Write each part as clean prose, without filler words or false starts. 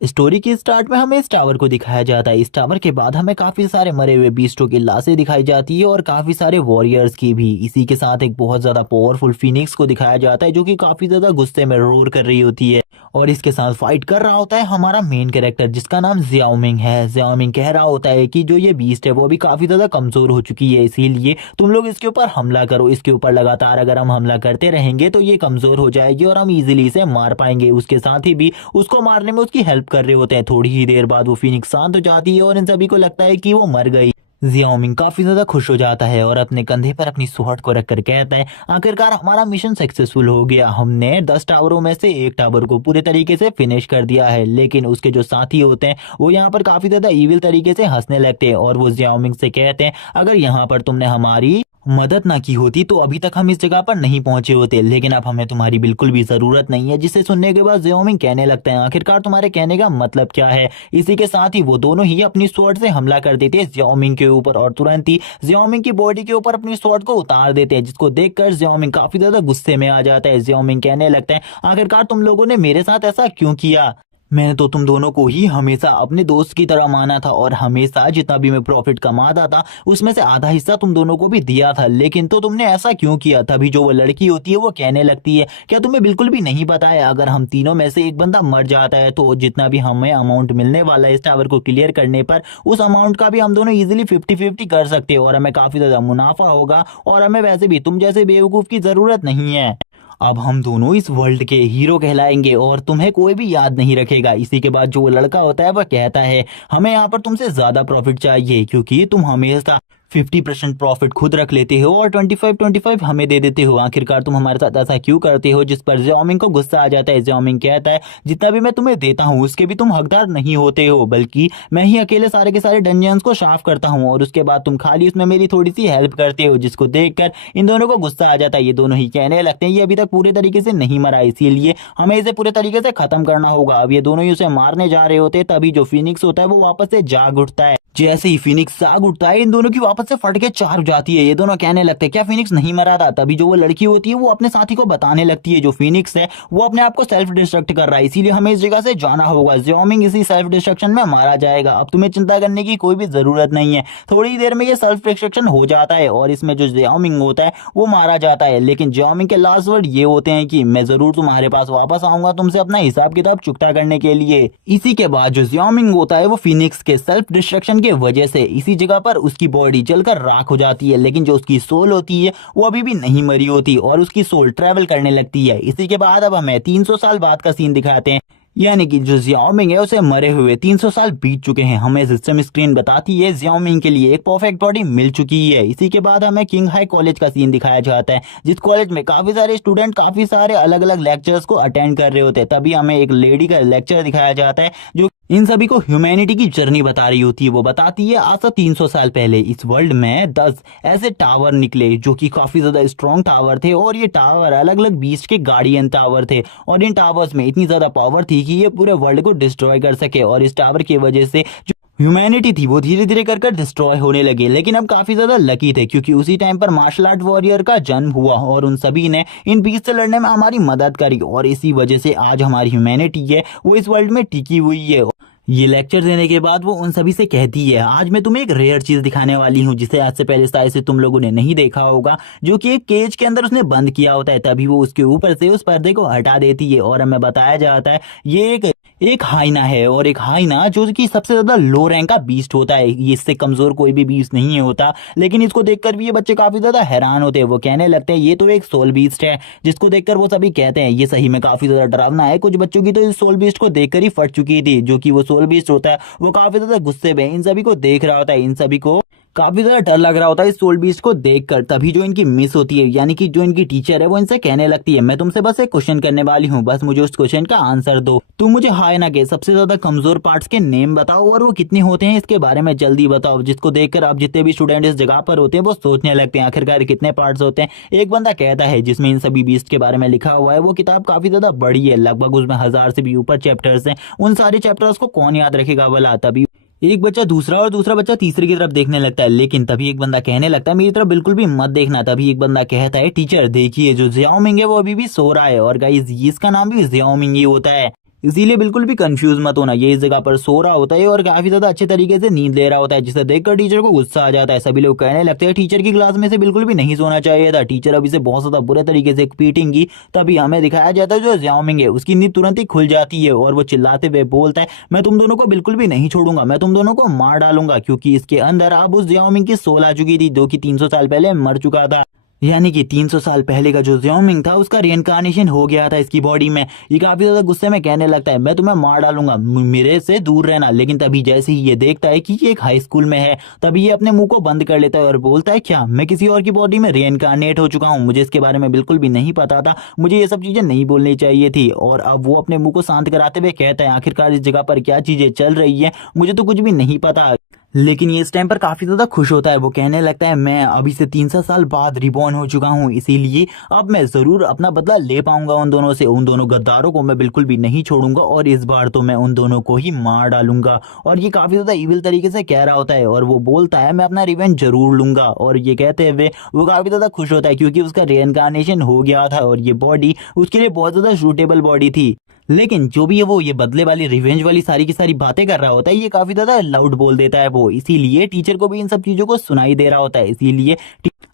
Story के start में हमें इस टावर को दिखाया जाता है। इस टावर के बाद हमें काफी सारे मरे हुए बीस्टों की लाशें दिखाई जाती है और काफी सारे वॉरियर्स की भी। इसी के साथ एक बहुत ज्यादा पावरफुल फिनिक्स को दिखाया जाता है जो कि काफी ज्यादा गुस्से में रोर कर रही होती है और इसके साथ फाइट कर रहा होता है हमारा मेन कैरेक्टर जिसका नाम जियाओमिंग है। जियाओमिंग कह रहा होता है कि जो ये बीस्ट है वो अभी काफी ज्यादा कमजोर हो चुकी है, इसीलिए तुम लोग इसके ऊपर हमला करो। इसके ऊपर लगातार अगर हम हमला करते रहेंगे तो ये कमजोर हो जाएगी और हम इजीली इसे मार पाएंगे। उसके साथ ही भी उसको मारने में उसकी हेल्प कर रहे होते हैं। थोड़ी ही देर बाद वो फिनिक्स शांत हो जाती है और इन सभी को लगता है कि वो मर गई। जियाओमिंग काफी ज्यादा खुश हो जाता है और अपने कंधे पर अपनी स्वॉर्ड को रखकर कहता है, आखिरकार हमारा मिशन सक्सेसफुल हो गया। हमने 10 टावरों में से एक टावर को पूरे तरीके से फिनिश कर दिया है। लेकिन उसके जो साथी होते हैं वो यहाँ पर काफी ज्यादा इविल तरीके से हंसने लगते हैं और वो जियाओमिंग से कहते हैं, अगर यहाँ पर तुमने हमारी मदद ना की होती तो अभी तक हम इस जगह पर नहीं पहुंचे होते, लेकिन अब हमें तुम्हारी बिल्कुल भी जरूरत नहीं है। जिसे सुनने के बाद जियाओमिंग कहने लगता है, आखिरकार तुम्हारे कहने का मतलब क्या है। इसी के साथ ही वो दोनों ही अपनी स्वॉर्ड से हमला कर देते हैं जियाओमिंग के ऊपर और तुरंत ही जियाओमिंग की बॉडी के ऊपर अपनी स्वॉर्ड को उतार देते हैं, जिसको देखकर जियाओमिंग काफी ज्यादा गुस्से में आ जाता है। जियाओमिंग कहने लगता है, आखिरकार तुम लोगों ने मेरे साथ ऐसा क्यों किया। मैंने तो तुम दोनों को ही हमेशा अपने दोस्त की तरह माना था और हमेशा जितना भी मैं प्रॉफिट कमाता था उसमें से आधा हिस्सा तुम दोनों को भी दिया था, लेकिन तो तुमने ऐसा क्यों किया। तभी जो वो लड़की होती है वो कहने लगती है, क्या तुम्हें बिल्कुल भी नहीं पता है अगर हम तीनों में से एक बंदा मर जाता है तो जितना भी हमें अमाउंट मिलने वाला है इस टावर को क्लियर करने पर, उस अमाउंट का भी हम दोनों इजिली 50-50 कर सकते हैं और हमें काफी ज्यादा मुनाफा होगा और हमें वैसे भी तुम जैसे बेवकूफ की जरूरत नहीं है। अब हम दोनों इस वर्ल्ड के हीरो कहलाएंगे और तुम्हें कोई भी याद नहीं रखेगा। इसी के बाद जो वो लड़का होता है वह कहता है, हमें यहाँ पर तुमसे ज्यादा प्रॉफिट चाहिए क्योंकि तुम हमेशा 50% प्रॉफिट खुद रख लेते हो और 25-25 हमें दे देते हो। आखिरकार तुम हमारे साथ ऐसा क्यों करते हो। जिस पर जियाओमिंग को गुस्सा आ जाता है। जियाओमिंग कहता है, जितना भी मैं तुम्हें देता हूँ उसके भी तुम हकदार नहीं होते हो, बल्कि मैं ही अकेले सारे के सारे डंजन्स को साफ करता हूँ और उसके बाद तुम खाली उसमें मेरी थोड़ी सी हेल्प करते हो। जिसको देखकर इन दोनों को गुस्सा आ जाता है। ये दोनों ही कहने लगते हैं, ये अभी तक पूरे तरीके से नहीं मरा, इसीलिए हमें इसे पूरे तरीके से खत्म करना होगा। अब ये दोनों ही उसे मारने जा रहे होते तभी जो फिनिक्स होता है वो वापस से जाग उठता है। जैसे ही फिनिक्स जाग उठता है इन दोनों की वापस से फट के चार हो जाती है। ये दोनों कहने लगते हैं, क्या फिनिक्स नहीं मरा था। तभी जो वो लड़की होती है वो अपने साथी को बताने लगती है जो फिनिक्स है वो अपने आप को सेल्फ डिस्ट्रक्ट कर रहा है, इसीलिए हमें इस जगह से जाना होगा। जियाओमिंग इसी सेल्फ डिस्ट्रक्शन में मारा जाएगा। अब तुम्हें चिंता करने की कोई भी जरूरत नहीं है। थोड़ी देर में ये सेल्फ डिस्ट्रक्शन हो जाता है और इसमें जो जियाओमिंग होता है वो मारा जाता है। लेकिन जियाओमिंग के लास्ट वर्ड ये होते हैं कि मैं जरूर तुम्हारे पास वापस आऊंगा तुमसे अपना हिसाब किताब चुकता करने के लिए। इसी के बाद जो जियाओमिंग होता है वो फिनिक्स के सेल्फ डिस्ट्रक्शन की वजह से इसी जगह पर उसकी बॉडी जलकर राख हो जाती है, लेकिन जो उसकी सोल होती है वो अभी भी नहीं मरी होती और उसकी सोल ट्रेवल करने लगती है। इसी के बाद अब हमें 300 साल बाद का सीन दिखाते हैं, यानी कि जो जियाओमिंग है उसे मरे हुए 300 साल बीत चुके हैं। हमें सिस्टम स्क्रीन बताती है जियाओमिंग के लिए एक परफेक्ट बॉडी मिल चुकी है। इसी के बाद हमें किंग हाई कॉलेज का सीन दिखाया जाता है, जिस कॉलेज में काफी सारे स्टूडेंट काफी सारे अलग अलग लेक्चर्स को अटेंड कर रहे होते हैं। तभी हमें एक लेडी का लेक्चर दिखाया जाता है जो इन सभी को ह्यूमैनिटी की जर्नी बता रही होती है। वो बताती है, आज से 300 साल पहले इस वर्ल्ड में 10 ऐसे टावर निकले जो कि काफी ज्यादा स्ट्रॉन्ग टावर थे और ये टावर अलग अलग बीस्ट के गार्डियन टावर थे और इन टावर्स में इतनी ज्यादा पावर थी कि ये पूरे वर्ल्ड को डिस्ट्रॉय कर सके और इस टावर की वजह से जो ह्यूमैनिटी थी वो धीरे धीरे कर डिस्ट्रॉय होने लगे। लेकिन अब काफी ज्यादा लकी थे क्योंकि उसी टाइम पर मार्शल आर्ट वॉरियर का जन्म हुआ और उन सभी ने इन बीस्ट से लड़ने में हमारी मदद करी और इसी वजह से आज हमारी ह्यूमैनिटी है वो इस वर्ल्ड में टिकी हुई है। ये लेक्चर देने के बाद वो उन सभी से कहती है, आज मैं तुम्हें एक रेयर चीज दिखाने वाली हूँ जिसे आज से पहले शायद से तुम लोगों ने नहीं देखा होगा, जो कि एक केज के अंदर उसने बंद किया होता है। तभी वो उसके ऊपर से उस पर्दे को हटा देती है और हमें बताया जाता है ये एक हाइना है और एक हाइना जो कि सबसे ज्यादा लो रैंक का बीस्ट होता है। ये इससे कमजोर कोई भी बीस्ट नहीं होता, लेकिन इसको देखकर भी ये बच्चे काफी ज्यादा हैरान होते हैं। वो कहने लगते हैं, ये तो एक सोल बीस्ट है। जिसको देखकर वो सभी कहते हैं, ये सही में काफी ज्यादा डरावना है। कुछ बच्चों की तो इस सोल बीस्ट को देखकर ही फट चुकी थी। जो कि वो सोल बीस्ट होता है वो काफी ज्यादा गुस्से में इन सभी को देख रहा होता है। इन सभी को काफी ज्यादा डर लग रहा होता है इस सोल बीस्ट को देखकर। तभी जो इनकी मिस होती है यानी कि जो इनकी टीचर है वो इनसे कहने लगती है, मैं तुमसे बस एक क्वेश्चन करने वाली हूँ, बस मुझे उस क्वेश्चन का आंसर दो। तुम मुझे हाइना के सबसे ज्यादा कमजोर पार्ट्स के नेम बताओ और वो कितने होते हैं इसके बारे में जल्दी बताओ। जिसको देखकर अब जितने भी स्टूडेंट इस जगह पर होते हैं वो सोचने लगते हैं आखिरकार कितने पार्ट्स होते हैं। एक बंदा कहता है जिसमें इन सभी बीस्ट के बारे में लिखा हुआ है। वो किताब काफी ज्यादा बड़ी है, लगभग उसमें 1000 से भी ऊपर चैप्टर्स हैं। उन सारे चैप्टर्स को कौन याद रखेगा भला। तभी एक बच्चा दूसरा और दूसरा बच्चा तीसरे की तरफ देखने लगता है, लेकिन तभी एक बंदा कहने लगता है, मेरी तरफ बिल्कुल भी मत देखना। तभी एक बंदा कहता है, टीचर देखिए जो जियाओमिंग है वो अभी भी सो रहा है और गाइस इसका नाम भी जियाओमिंग ही होता है। इसीलिए बिल्कुल भी कंफ्यूज मत होना, ये इस जगह पर सो रहा होता है और काफी ज्यादा अच्छे तरीके से नींद ले रहा होता है, जिसे देखकर टीचर को गुस्सा आ जाता है। सभी लोग कहने लगते हैं टीचर की क्लास में से बिल्कुल भी नहीं सोना चाहिए था, टीचर अब इसे बहुत ज्यादा बुरे तरीके से पीटेंगी। तभी हमें दिखाया जाता है जो ज़ियाओमिंग है उसकी नींद तुरंत ही खुल जाती है और वो चिल्लाते हुए बोलता है मैं तुम दोनों को बिल्कुल भी नहीं छोड़ूंगा, मैं तुम दोनों को मार डालूंगा, क्योंकि इसके अंदर अब उस ज़ियाओमिंग की सोल आ चुकी थी जो कि 300 साल पहले मर चुका था। यानी कि 300 साल पहले का जो ज़ियाओमिंग था उसका रिइंकार्नेशन हो गया था इसकी बॉडी में। ये काफी ज्यादा गुस्से में कहने लगता है मैं तुम्हें मार डालूंगा, मेरे से दूर रहना। लेकिन तभी जैसे ही ये देखता है कि ये एक हाई स्कूल में है, तभी ये अपने मुंह को बंद कर लेता है और बोलता है क्या मैं किसी और की बॉडी में रिइंकार्नेट हो चुका हूँ, मुझे इसके बारे में बिल्कुल भी नहीं पता था, मुझे ये सब चीजें नहीं बोलनी चाहिए थी। और अब वो अपने मुंह को शांत कराते हुए कहता है आखिरकार इस जगह पर क्या चीजें चल रही है मुझे तो कुछ भी नहीं पता। लेकिन ये इस टाइम पर काफी ज्यादा खुश होता है, वो कहने लगता है मैं अभी से 300 साल बाद रिबॉर्न हो चुका हूँ, इसीलिए अब मैं जरूर अपना बदला ले पाऊंगा उन दोनों से, उन दोनों गद्दारों को मैं बिल्कुल भी नहीं छोड़ूंगा और इस बार तो मैं उन दोनों को ही मार डालूंगा। और ये काफी ज्यादा इविल तरीके से कह रहा होता है और वो बोलता है मैं अपना रिवेंज जरूर लूंगा। और ये कहते हुए वो काफी ज्यादा खुश होता है क्योंकि उसका रिइंकार्नेशन हो गया था और ये बॉडी उसके लिए बहुत ज्यादा सूटेबल बॉडी थी। लेकिन जो भी है वो ये बदले वाली रिवेंज वाली सारी की सारी बातें कर रहा होता है, ये काफी ज्यादा लाउड बोल देता है वो, इसीलिए टीचर को भी इन सब चीजों को सुनाई दे रहा होता है। इसीलिए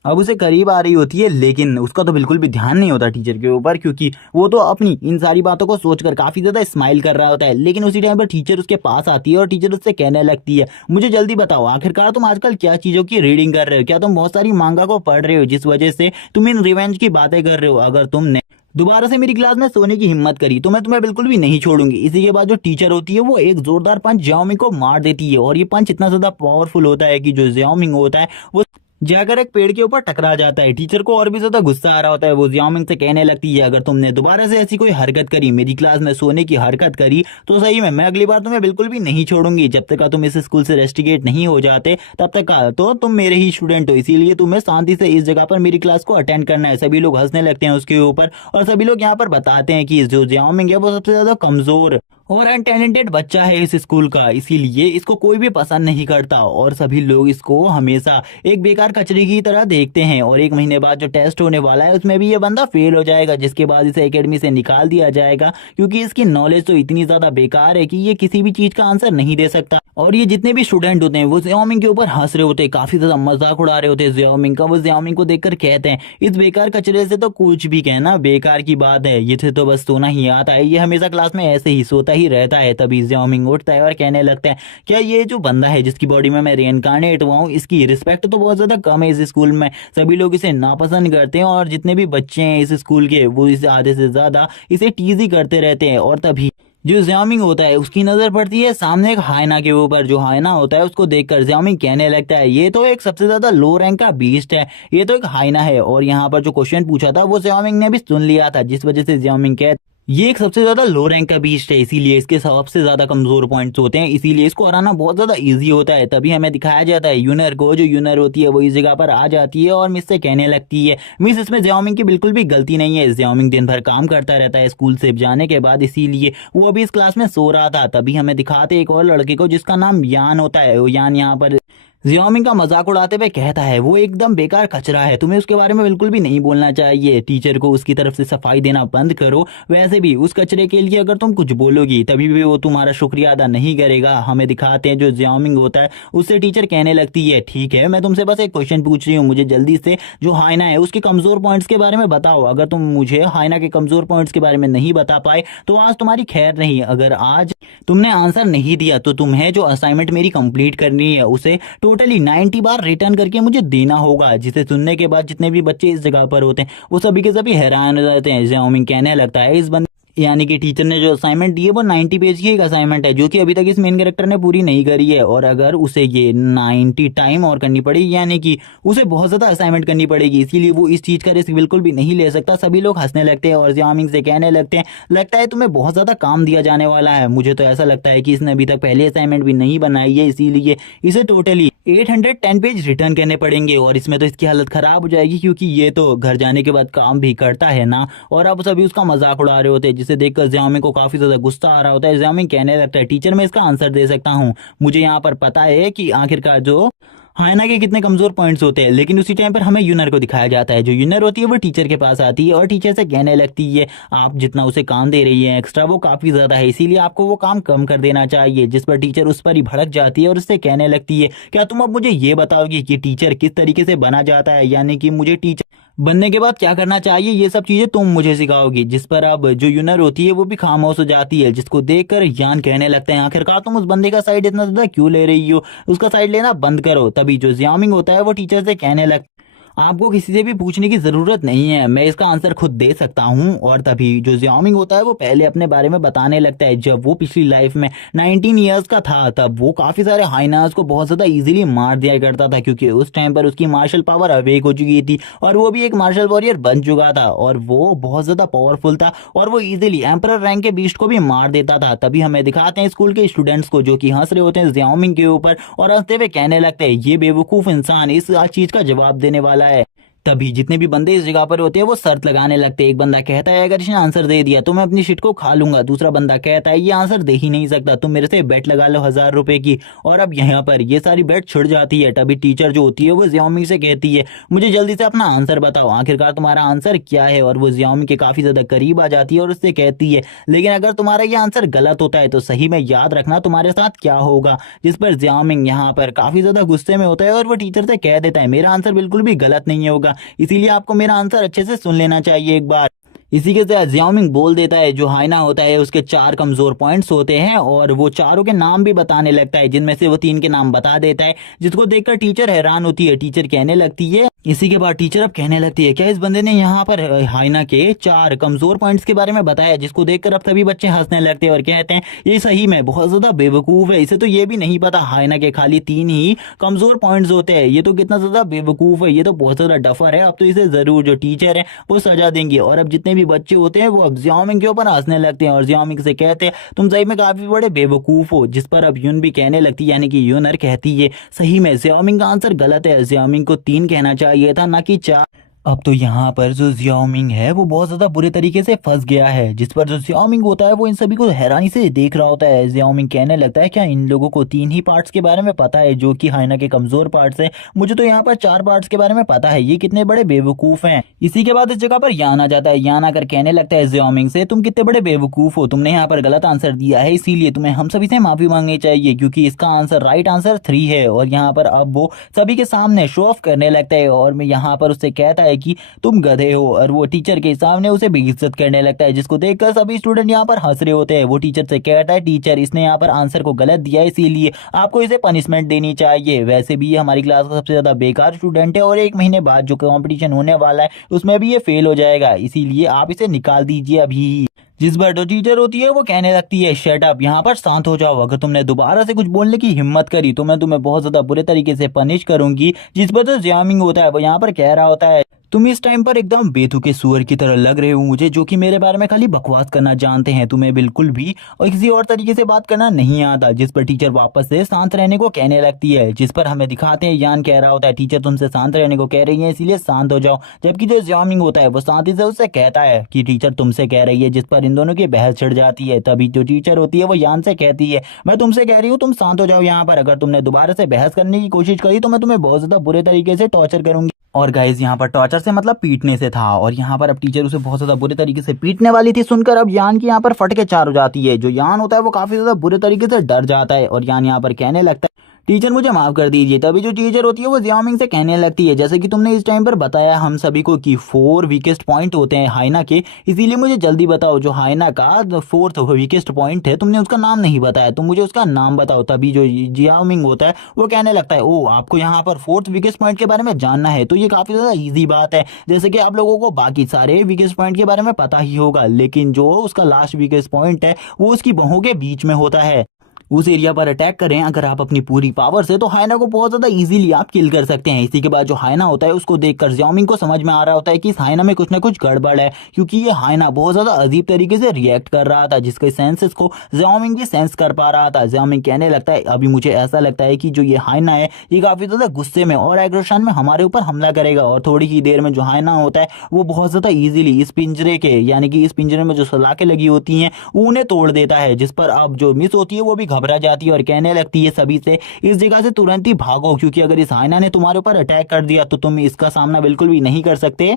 अब उसे करीब आ रही होती है, लेकिन उसका तो बिल्कुल भी ध्यान नहीं होता टीचर के ऊपर, क्योंकि वो तो अपनी इन सारी बातों को सोचकर काफी ज्यादा स्माइल कर रहा होता है। लेकिन उसी टाइम पर टीचर उसके पास आती है और टीचर उससे कहने लगती है मुझे जल्दी बताओ आखिरकार तुम आजकल क्या चीजों की रीडिंग कर रहे हो, क्या तुम बहुत सारी मांगा को पढ़ रहे हो जिस वजह से तुम इन रिवेंज की बातें कर रहे हो, अगर तुमने दोबारा से मेरी क्लास में सोने की हिम्मत करी तो मैं तुम्हें बिल्कुल भी नहीं छोड़ूंगी। इसी के बाद जो टीचर होती है वो एक जोरदार पंच ज़ियाओमिंग को मार देती है और ये पंच इतना ज्यादा पावरफुल होता है कि जो ज़ियाओमिंग होता है वो जाकर एक पेड़ के ऊपर टकरा जाता है। टीचर को और भी ज्यादा गुस्सा आ रहा होता है, वो ज़ियाओमिंग से कहने लगती है अगर तुमने दोबारा से ऐसी कोई हरकत करी, मेरी क्लास में सोने की हरकत करी, तो सही में मैं अगली बार तुम्हें बिल्कुल भी नहीं छोड़ूंगी, जब तक तुम इस स्कूल से रेस्टिकेट नहीं हो जाते तब तक तो तुम मेरे ही स्टूडेंट हो, इसीलिए तुम्हें शांति से इस जगह पर मेरी क्लास को अटेंड करना है। सभी लोग हंसने लगते हैं उसके ऊपर और सभी लोग यहाँ पर बताते हैं कि जो ज़ियाओमिंग है वो सबसे ज्यादा कमजोर और अनटैलेंटेड बच्चा है इस स्कूल का, इसीलिए इसको कोई भी पसंद नहीं करता और सभी लोग इसको हमेशा एक बेकार कचरे की तरह देखते हैं। और 1 महीने बाद जो टेस्ट होने वाला है उसमें भी ये बंदा फेल हो जाएगा, जिसके बाद इसे एकेडमी से निकाल दिया जाएगा, क्योंकि इसकी नॉलेज तो इतनी ज्यादा बेकार है कि ये किसी भी चीज का आंसर नहीं दे सकता। और ये जितने भी स्टूडेंट होते हैं वो ज़ियाओमिंग के ऊपर हंस रहे होते हैं, काफी ज्यादा मजाक उड़ा रहे होते हैं ज़ियाओमिंग का। वो ज़ियाओमिंग को देखकर कहते हैं इस बेकार कचरे से तो कुछ भी कहना बेकार की बात है, ये तो बस सोना ही आता है, ये हमेशा क्लास में ऐसे ही सोता ही रहता है। तभी ज़ियाओमिंग उठता है और कहने लगता है क्या ये जो बंदा है जिसकी बॉडी में मैं रिइंकार्नेट हुआ हूँ इसकी रिस्पेक्ट तो बहुत ज्यादा कम है इस स्कूल में, सभी लोग इसे नापसंद करते हैं और जितने भी बच्चे हैं इस स्कूल के वो इसे आधे से ज्यादा इसे टीज ही करते रहते हैं। और तभी जो ज़ियाओमिंग होता है उसकी नजर पड़ती है सामने एक हाइना के ऊपर, जो हाइना होता है उसको देखकर ज़ियाओमिंग कहने लगता है ये तो एक सबसे ज्यादा लो रैंक का बीस्ट है, ये तो एक हाइना है। और यहाँ पर जो क्वेश्चन पूछा था वो ज़ियाओमिंग ने भी सुन लिया था, जिस वजह से ज़ियाओमिंग कहता ये एक सबसे ज्यादा लो रैंक का बीस्ट है, इसीलिए इसके सबसे ज्यादा कमजोर पॉइंट्स होते हैं, इसीलिए इसको हराना बहुत ज्यादा इजी होता है। तभी हमें दिखाया जाता है यूनर को, जो यूनर होती है वो इस जगह पर आ जाती है और मिस से कहने लगती है मिस इसमें ज़ियाओमिंग की बिल्कुल भी गलती नहीं है, ज़ियाओमिंग दिन भर काम करता रहता है स्कूल से जाने के बाद, इसीलिए वो अभी इस क्लास में सो रहा था। तभी हमें दिखाते एक और लड़के को जिसका नाम यान होता है, वो यान यहाँ पर ज़ियाओमिंग का मजाक उड़ाते हुए कहता है वो एकदम बेकार कचरा है, तुम्हें उसके बारे में बिल्कुल भी नहीं बोलना चाहिए, टीचर को उसकी तरफ से सफाई देना बंद करो, वैसे भी उस कचरे के लिए अगर तुम कुछ बोलोगी तभी भी वो तुम्हारा शुक्रिया अदा नहीं करेगा। हमें दिखाते हैं जो ज़ियाओमिंग होता है उससे टीचर कहने लगती है ठीक है मैं तुमसे बस एक क्वेश्चन पूछ रही हूँ, मुझे जल्दी से जो हाइना है उसके कमजोर पॉइंट्स के बारे में बताओ, अगर तुम मुझे हाइना के कमजोर पॉइंट्स के बारे में नहीं बता पाए तो आज तुम्हारी खैर नहीं, अगर आज तुमने आंसर नहीं दिया तो तुम्हें जो असाइनमेंट मेरी कंप्लीट करनी है उसे टोटली 90 बार रिटर्न करके मुझे देना होगा। जिसे सुनने के बाद जितने भी बच्चे इस जगह पर होते हैं वो सभी के सभी हैरान हो जाते हैं। ज़ियाओमिंग कहने लगता है इस बंदे यानी कि टीचर ने जो असाइनमेंट दी है वो 90 पेज की एक असाइनमेंट है जो कि अभी तक इस मेन कैरेक्टर ने पूरी नहीं करी है, और अगर उसे ये 90 टाइम और करनी पड़ेगी यानी कि उसे बहुत ज्यादा असाइनमेंट करनी पड़ेगी, इसीलिए वो इस चीज का रिस्क बिल्कुल भी नहीं ले सकता। सभी लोग हंसने लगते हैं और ज़ियाओमिंग से कहने लगते हैं लगता है तुम्हें बहुत ज्यादा काम दिया जाने वाला है, मुझे तो ऐसा लगता है कि इसने अभी तक पहले असाइनमेंट भी नहीं बनाई है, इसीलिए इसे टोटली 810 पेज रिटर्न करने पड़ेंगे। और इसमें तो इसकी हालत खराब हो जाएगी क्योंकि ये तो घर जाने के बाद काम भी करता है ना, और अब सभी उसका मजाक उड़ा रहे होते हैं, जिसे देखकर ज़ियाओमिंग को काफी ज्यादा गुस्सा आ रहा होता है। ज़ियाओमिंग कहने लगता है टीचर मैं इसका आंसर दे सकता हूँ, मुझे यहाँ पर पता है कि आखिरकार जो हायना के कितने कमजोर पॉइंट्स होते हैं। लेकिन उसी टाइम पर हमें यूनर को दिखाया जाता है। जो यूनर होती है वो टीचर के पास आती है और टीचर से कहने लगती है आप जितना उसे काम दे रही है एक्स्ट्रा वो काफी ज्यादा है, इसीलिए आपको वो काम कम कर देना चाहिए। जिस पर टीचर उस पर ही भड़क जाती है और उससे कहने लगती है क्या तुम अब मुझे ये बताओगी कि टीचर किस तरीके से बना जाता है, यानी कि मुझे टीचर बनने के बाद क्या करना चाहिए, ये सब चीजें तुम मुझे सिखाओगी। जिस पर अब जो यूनर होती है वो भी खामोश हो जाती है, जिसको देखकर यान कहने लगते हैं आखिरकार तुम उस बंदे का साइड इतना ज्यादा क्यों ले रही हो, उसका साइड लेना बंद करो। तभी जो जियामिंग होता है वो टीचर से कहने लगता आपको किसी से भी पूछने की जरूरत नहीं है, मैं इसका आंसर खुद दे सकता हूँ। और तभी जो जियामिंग होता है वो पहले अपने बारे में बताने लगता है। जब वो पिछली लाइफ में 19 ईयर्स का था तब वो काफी सारे हाइनास को बहुत ज्यादा इजीली मार दिया करता था, क्योंकि उस टाइम पर उसकी मार्शल पावर अवेक हो चुकी थी और वो भी एक मार्शल वॉरियर बन चुका था और वो बहुत ज्यादा पावरफुल था और वो इजीली एम्परर रैंक के बीस्ट को भी मार देता था। तभी हमें दिखाते हैं स्कूल के स्टूडेंट्स को जो कि हंस रहे होते हैं जियामिंग के ऊपर और हंसते हुए कहने लगते हैं ये बेवकूफ इंसान इस चीज का जवाब देने वाला है। तभी जितने भी बंदे इस जगह पर होते हैं वो शर्त लगाने लगते हैं। एक बंदा कहता है अगर इसने आंसर दे दिया तो मैं अपनी शिट को खा लूंगा। दूसरा बंदा कहता है ये आंसर दे ही नहीं सकता, तुम मेरे से बेट लगा लो 1000 रुपए की। और अब यहाँ पर ये सारी बेट छिड़ जाती है। तभी टीचर जो होती है वो जियाओमी से कहती है मुझे जल्दी से अपना आंसर बताओ, आखिरकार तुम्हारा आंसर क्या है। और वो जियाओमी के काफी ज्यादा करीब आ जाती है और उससे कहती है लेकिन अगर तुम्हारा ये आंसर गलत होता है तो सही में याद रखना तुम्हारे साथ क्या होगा। जिस पर जियामिंग यहाँ पर काफी ज्यादा गुस्से में होता है और वो टीचर से कह देता है मेरा आंसर बिल्कुल भी गलत नहीं होगा, इसीलिए आपको मेरा आंसर अच्छे से सुन लेना चाहिए एक बार। इसी के साथ जियाओमिंग बोल देता है जो हाइना होता है उसके 4 कमजोर पॉइंट्स होते हैं और वो चारों के नाम भी बताने लगता है, जिनमें से वो 3 के नाम बता देता है, जिसको देखकर टीचर हैरान होती है। टीचर कहने लगती है इसी के बाद टीचर अब कहने लगती है क्या इस बंदे ने यहाँ पर हाइना के 4 कमजोर पॉइंट्स के बारे में बताया, जिसको देखकर अब सभी बच्चे हंसने लगते हैं और कहते हैं ये सही में बहुत ज्यादा बेवकूफ है, इसे तो ये भी नहीं पता हाइना के खाली 3 ही कमजोर पॉइंट्स होते हैं, ये तो कितना ज्यादा बेवकूफ है, ये तो बहुत ज्यादा डफर है। अब तो इसे जरूर जो टीचर है वो सजा देंगे। और अब जितने भी बच्चे होते हैं वो अब जियाओमिंग के ऊपर हंसने लगते हैं और जियाओमिंग से कहते हैं तुम सही में काफी बड़े बेवकूफ हो। जिस पर अब यून भी कहने लगती यानी कि यूनर कहती है सही में जियाओमिंग का आंसर गलत है, जियाओमिंग को 3 कहना चाहिए था ना कि 4। अब तो यहाँ पर जो जियाओमिंग है वो बहुत ज्यादा बुरे तरीके से फंस गया है। जिस पर जो जियाओमिंग होता है वो इन सभी को हैरानी से देख रहा होता है। जियाओमिंग कहने लगता है क्या इन लोगों को 3 ही पार्ट्स के बारे में पता है जो कि हाइना के कमजोर पार्ट्स हैं, मुझे तो यहाँ पर 4 पार्ट्स के बारे में पता है, ये कितने बड़े बेवकूफ हैं। इसी के बाद इस जगह पर यान आ जाता है। यान आकर कहने लगता है जियाओमिंग से तुम कितने बड़े बेवकूफ हो, तुमने यहाँ पर गलत आंसर दिया है, इसीलिए तुम्हें हम सभी से माफी मांगनी चाहिए क्योंकि इसका आंसर राइट आंसर 3 है। और यहाँ पर अब वो सभी के सामने शो ऑफ करने लगता है और मैं यहाँ पर उससे कहता है कि तुम गधे हो और वो टीचर के सामने उसे बेइज्जत करने लगता है, जिसको देखकर सभी स्टूडेंट यहाँ पर हंस रहे होते हैं। वो टीचर से कहता है टीचर इसने यहाँ पर आंसर को गलत दिया है इसीलिए आपको इसे पनिशमेंट देनी चाहिए, वैसे भी ये हमारी क्लास का सबसे ज्यादा बेकार स्टूडेंट है और 1 महीने बाद जो कंपटीशन होने वाला है उसमें भी ये फेल हो जाएगा, इसीलिए आप इसे निकाल दीजिए अभी। जिस पर जो टीचर होती है वो कहने लगती है शट अप, यहाँ पर शांत हो जाओ, अगर तुमने दोबारा से कुछ बोलने की हिम्मत करी तो मैं तुम्हें बहुत ज्यादा बुरे तरीके से पनिश करूंगी। जिस पर जो जियामिंग होता है वो यहाँ पर कह रहा होता है तुम इस टाइम पर एकदम बेतुके सुअर की तरह लग रहे हो मुझे, जो कि मेरे बारे में खाली बकवास करना जानते हैं, तुम्हें बिल्कुल भी और किसी और तरीके से बात करना नहीं आता। जिस पर टीचर वापस से शांत रहने को कहने लगती है। जिस पर हमें दिखाते हैं यान कह रहा होता है टीचर तुमसे शांत रहने को कह रही है इसीलिए शांत हो जाओ, जबकि जो जियामिंग होता है वो शांति से उससे कहता है कि टीचर तुमसे कह रही है। जिस पर इन दोनों की बहस छिड़ जाती है। तभी जो टीचर होती है वो यान से कहती है मैं तुमसे कह रही हूँ तुम शांत हो जाओ, यहाँ पर अगर तुमने दोबारा से बहस करने की कोशिश करी तो मैं तुम्हें बहुत ज्यादा बुरे तरीके से टॉर्चर करूंगी। और गाइज यहाँ पर टॉर्चर से मतलब पीटने से था और यहाँ पर अब टीचर उसे बहुत ज्यादा बुरे तरीके से पीटने वाली थी। सुनकर अब यान की यहाँ पर फट के 4 हो जाती है। जो यान होता है वो काफी ज्यादा बुरे तरीके से डर जाता है और यान यहाँ पर कहने लगता है टीचर मुझे माफ कर दीजिए। तभी जो टीचर होती है वो जियाओमिंग से कहने लगती है जैसे कि तुमने इस टाइम पर बताया हम सभी को कि 4 वीकेस्ट पॉइंट होते हैं हाइना के, इसीलिए मुझे जल्दी बताओ जो हाइना का 4th वीकेस्ट पॉइंट है तुमने उसका नाम नहीं बताया, तुम मुझे उसका नाम बताओ। तभी जो जियाओमिंग होता है वो कहने लगता है ओ आपको यहाँ पर 4th वीकेस्ट पॉइंट के बारे में जानना है तो ये काफी ज्यादा ईजी बात है, जैसे कि आप लोगों को बाकी सारे वीकेस्ट पॉइंट के बारे में पता ही होगा, लेकिन जो उसका लास्ट वीकेस्ट पॉइंट है वो उसकी बाहों के बीच में होता है। उस एरिया पर अटैक करें अगर आप अपनी पूरी पावर से तो हाइना को बहुत ज्यादा इजीली आप किल कर सकते हैं। इसी के बाद जो हाइना होता है उसको देखकर जियाओमिंग को समझ में आ रहा होता है कि इस हाइना में कुछ ना कुछ गड़बड़ है, क्योंकि ये हाइना बहुत ज्यादा अजीब तरीके से रिएक्ट कर रहा था जिसके सेंसेस को जियाओमिंग भी सेंस कर पा रहा था। जियाओमिंग कहने लगता है अभी मुझे ऐसा लगता है कि जो ये हाइना है ये काफी ज्यादा गुस्से में और एग्रेशन में हमारे ऊपर हमला करेगा और थोड़ी ही देर में जो हाइना होता है वो बहुत ज्यादा इजीली इस पिंजरे के यानी कि इस पिंजरे में जो सलाखें लगी होती हैं वो उन्हें तोड़ देता है। जिस पर अब जो मिस होती है वो भी घबरा जाती है और कहने लगती है सभी से इस जगह से तुरंत ही भागो, क्योंकि अगर इस हाइना ने तुम्हारे ऊपर अटैक कर दिया तो तुम इसका सामना बिल्कुल भी नहीं कर सकते।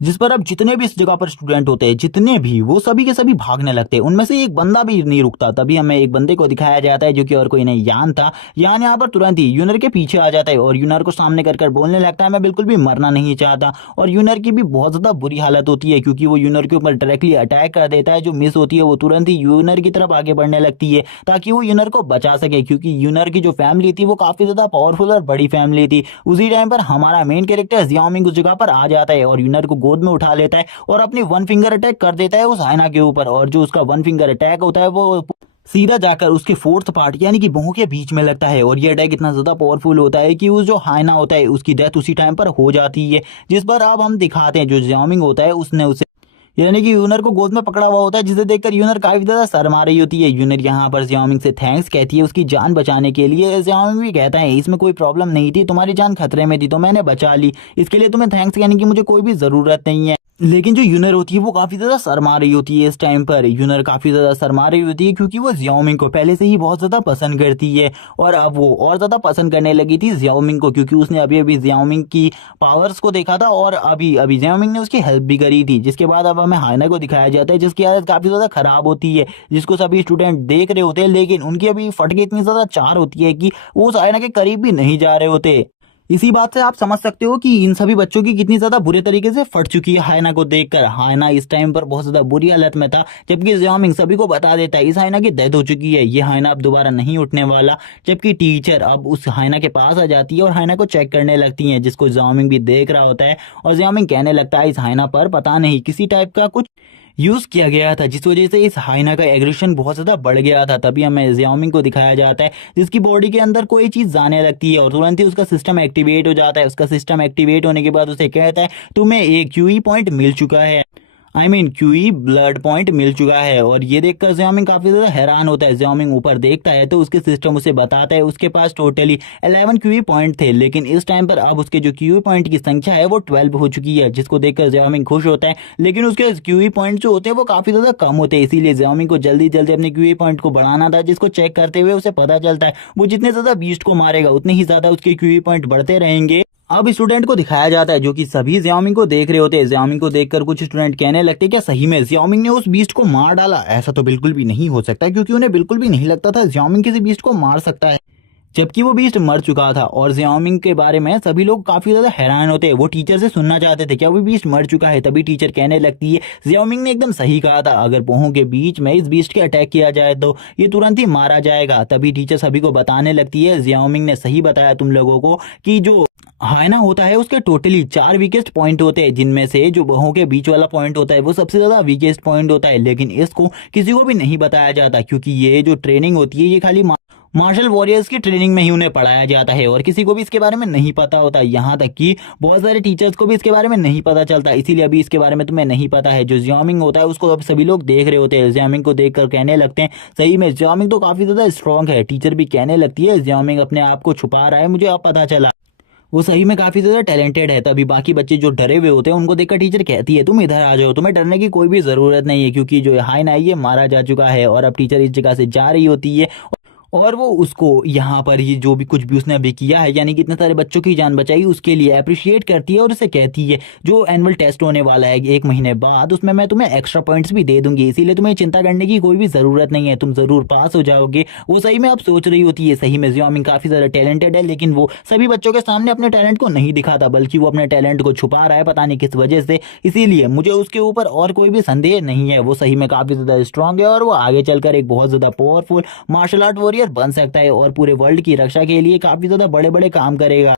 जिस पर अब जितने भी इस जगह पर स्टूडेंट होते हैं, जितने भी, वो सभी के सभी भागने लगते हैं। उनमें से एक बंदा भी नहीं रुकता। तभी हमें एक बंदे को दिखाया जाता है जो कि और कोई नहीं, यान था। यान यहाँ पर तुरंत ही यूनर के पीछे आ जाता है और यूनर को सामने कर बोलने लगता है मैं बिल्कुल भी मरना नहीं चाहता। और यूनर की भी बहुत ज्यादा बुरी हालत होती है क्योंकि वो यूनर के ऊपर डायरेक्टली अटैक कर देता है। जो मिस होती है वो तुरंत ही यूनर की तरफ आगे बढ़ने लगती है ताकि वो यूनर को बचा सके, क्योंकि यूनर की जो फैमिली थी वो काफी ज्यादा पावरफुल और बड़ी फैमिली थी। उसी टाइम पर हमारा मेन कैरेक्टर जियाओमिंग उस जगह पर आ जाता है और यूनर को गोद में उठा लेता है और अपनी वन फिंगर अटैक कर देता है उस हाइना के ऊपर। और जो उसका वन फिंगर अटैक होता है वो सीधा जाकर उसके फोर्थ पार्ट यानी कि भौं के बीच में लगता है। और ये अटैक इतना ज्यादा पावरफुल होता है कि उस जो हाइना होता है उसकी डेथ उसी टाइम पर हो जाती है। जिस पर अब हम दिखाते हैं जो जियाओमिंग होता है उसने उसे यानी कि यूनर को गोद में पकड़ा हुआ होता है, जिसे देखकर यूनर काफी ज्यादा शर्मा रही होती है। यूनर यहाँ पर जियाओमिंग से थैंक्स कहती है उसकी जान बचाने के लिए। जियाओमिंग भी कहता है इसमें कोई प्रॉब्लम नहीं थी, तुम्हारी जान खतरे में थी तो मैंने बचा ली, इसके लिए तुम्हें थैंक्स कहने की मुझे कोई भी जरूरत नहीं है। लेकिन जो यूनर होती है वो काफी ज्यादा शर्मा रही होती है। इस टाइम पर यूनर काफी ज्यादा शर्मा रही होती है क्योंकि वो जियाओमिंग को पहले से ही बहुत ज्यादा पसंद करती है और अब वो और ज्यादा पसंद करने लगी थी जियाओमिंग को, क्योंकि उसने अभी अभी जियाओमिंग की पावर्स को देखा था और अभी अभी जियाओमिंग ने उसकी हेल्प भी करी थी। जिसके बाद अब हमें हाइना को दिखाया जाता है जिसकी हालत काफी ज्यादा खराब होती है, जिसको सभी स्टूडेंट देख रहे होते हैं, लेकिन उनकी अभी फट के इतनी ज्यादा चार होती है कि वो उस हाइना के करीब भी नहीं जा रहे होते। इसी बात से आप समझ सकते हो कि इन सभी बच्चों की कितनी ज्यादा बुरे तरीके से फट चुकी है हाइना को देखकर। हाइना इस टाइम पर बहुत ज्यादा बुरी हालत में था, जबकि जियाओमिंग सभी को बता देता है इस हाइना की डेथ हो चुकी है, ये हाइना अब दोबारा नहीं उठने वाला। जबकि टीचर अब उस हाइना के पास आ जाती है और हाइना को चेक करने लगती है, जिसको जियाओमिंग भी देख रहा होता है। और जियाओमिंग कहने लगता है इस हाइना पर पता नहीं किसी टाइप का कुछ यूज किया गया था, जिस वजह से इस हाइना का एग्रेशन बहुत ज्यादा बढ़ गया था। तभी हमें जियाओमिंग को दिखाया जाता है जिसकी बॉडी के अंदर कोई चीज जाने लगती है और तुरंत ही उसका सिस्टम एक्टिवेट हो जाता है। उसका सिस्टम एक्टिवेट होने के बाद उसे कहता है तुम्हें एक क्यूई पॉइंट मिल चुका है, क्यूई ब्लड पॉइंट मिल चुका है। और ये देखकर जियाओमिंग काफी ज्यादा हैरान होता है। जियाओमिंग ऊपर देखता है तो उसके सिस्टम उसे बताता है उसके पास टोटली 11 क्यूई पॉइंट थे, लेकिन इस टाइम पर अब उसके जो क्यूई पॉइंट की संख्या है वो 12 हो चुकी है, जिसको देखकर जियाओमिंग खुश होता है। लेकिन उसके क्यूई पॉइंट जो होते हैं वो काफी ज्यादा कम होते हैं, इसीलिए जियाओमिंग को जल्दी जल्दी अपने क्यूई पॉइंट को बढ़ाना था, जिसको चेक करते हुए उसे पता चलता है वो जितने ज्यादा बीस्ट को मारेगा उतने ही ज्यादा उसके क्यूई पॉइंट बढ़ते रहेंगे। अब स्टूडेंट को दिखाया जाता है जो कि सभी जियाओमिंग को देख रहे होते हैं। जियाओमिंग को देखकर कुछ स्टूडेंट कहने लगते हैं क्या सही में जियाओमिंग ने उस बीस्ट को मार डाला? ऐसा तो बिल्कुल भी नहीं हो सकता, क्योंकि उन्हें बिल्कुल भी नहीं लगता था जियाओमिंग किसी बीस्ट को मार सकता है, जबकि वो बीस्ट मर चुका था। और जियाओमिंग के बारे में सभी लोग काफी ज्यादा हैरान होते हैं। वो टीचर से सुनना चाहते थे क्या वो बीस्ट मर चुका है। तभी टीचर कहने लगती है जियाओमिंग ने एकदम सही कहा था, अगर पोहों के बीच में इस बीस्ट के अटैक किया जाए तो ये तुरंत ही मारा जाएगा। तभी टीचर सभी को बताने लगती है जियाओमिंग ने सही बताया तुम लोगों को कि जो हाइना होता है उसके टोटली 4 वीकेस्ट पॉइंट होते हैं, जिनमें से जो बहों के बीच वाला पॉइंट होता है वो सबसे ज्यादा वीकेस्ट पॉइंट होता है। लेकिन इसको किसी को भी नहीं बताया जाता क्योंकि ये जो ट्रेनिंग होती है ये खाली मार्शल वॉरियर्स की ट्रेनिंग में ही उन्हें पढ़ाया जाता है और किसी को भी इसके बारे में नहीं पता होता। यहाँ तक कि बहुत सारे टीचर्स को भी इसके बारे में नहीं पता चलता, इसीलिए अभी इसके बारे में तुम्हें नहीं पता है। जो जियाओमिंग होता है उसको अब सभी लोग देख रहे होते हैं। जियाओमिंग को देखकर कहने लगते हैं सही में जियाओमिंग तो काफी ज्यादा स्ट्रांग है। टीचर भी कहने लगती है जियाओमिंग अपने आप को छुपा रहा है, मुझे अब पता चला वो सही में काफी ज्यादा टैलेंटेड है। तभी बाकी बच्चे जो डरे हुए होते हैं उनको देखकर टीचर कहती है तुम इधर आ जाओ, तुम्हें डरने की कोई भी जरूरत नहीं है, क्योंकि जो हाइना है ये मारा जा चुका है। और अब टीचर इस जगह से जा रही होती है और वो उसको यहाँ पर ये जो भी कुछ भी उसने अभी किया है यानी कि इतने सारे बच्चों की जान बचाई उसके लिए अप्रिशिएट करती है और उसे कहती है जो एनुअल टेस्ट होने वाला है 1 महीने बाद उसमें मैं तुम्हें एक्स्ट्रा पॉइंट्स भी दे दूंगी, इसीलिए तुम्हें चिंता करने की कोई भी जरूरत नहीं है, तुम जरूर पास हो जाओगे। वो सही में अब सोच रही होती है सही में जियाओमिंग काफी ज्यादा टैलेंटेड है, लेकिन वो सभी बच्चों के सामने अपने टैलेंट को नहीं दिखाता बल्कि वो अपने टैलेंट को छुपा रहा है पता नहीं किस वजह से। इसीलिए मुझे उसके ऊपर और कोई भी संदेह नहीं है, वो सही में काफी ज्यादा स्ट्रांग है और वो आगे चलकर एक बहुत ज्यादा पावरफुल मार्शल आर्ट वॉरियर बन सकता है और पूरे वर्ल्ड की रक्षा के लिए काफी ज्यादा बड़े बड़े काम करेगा।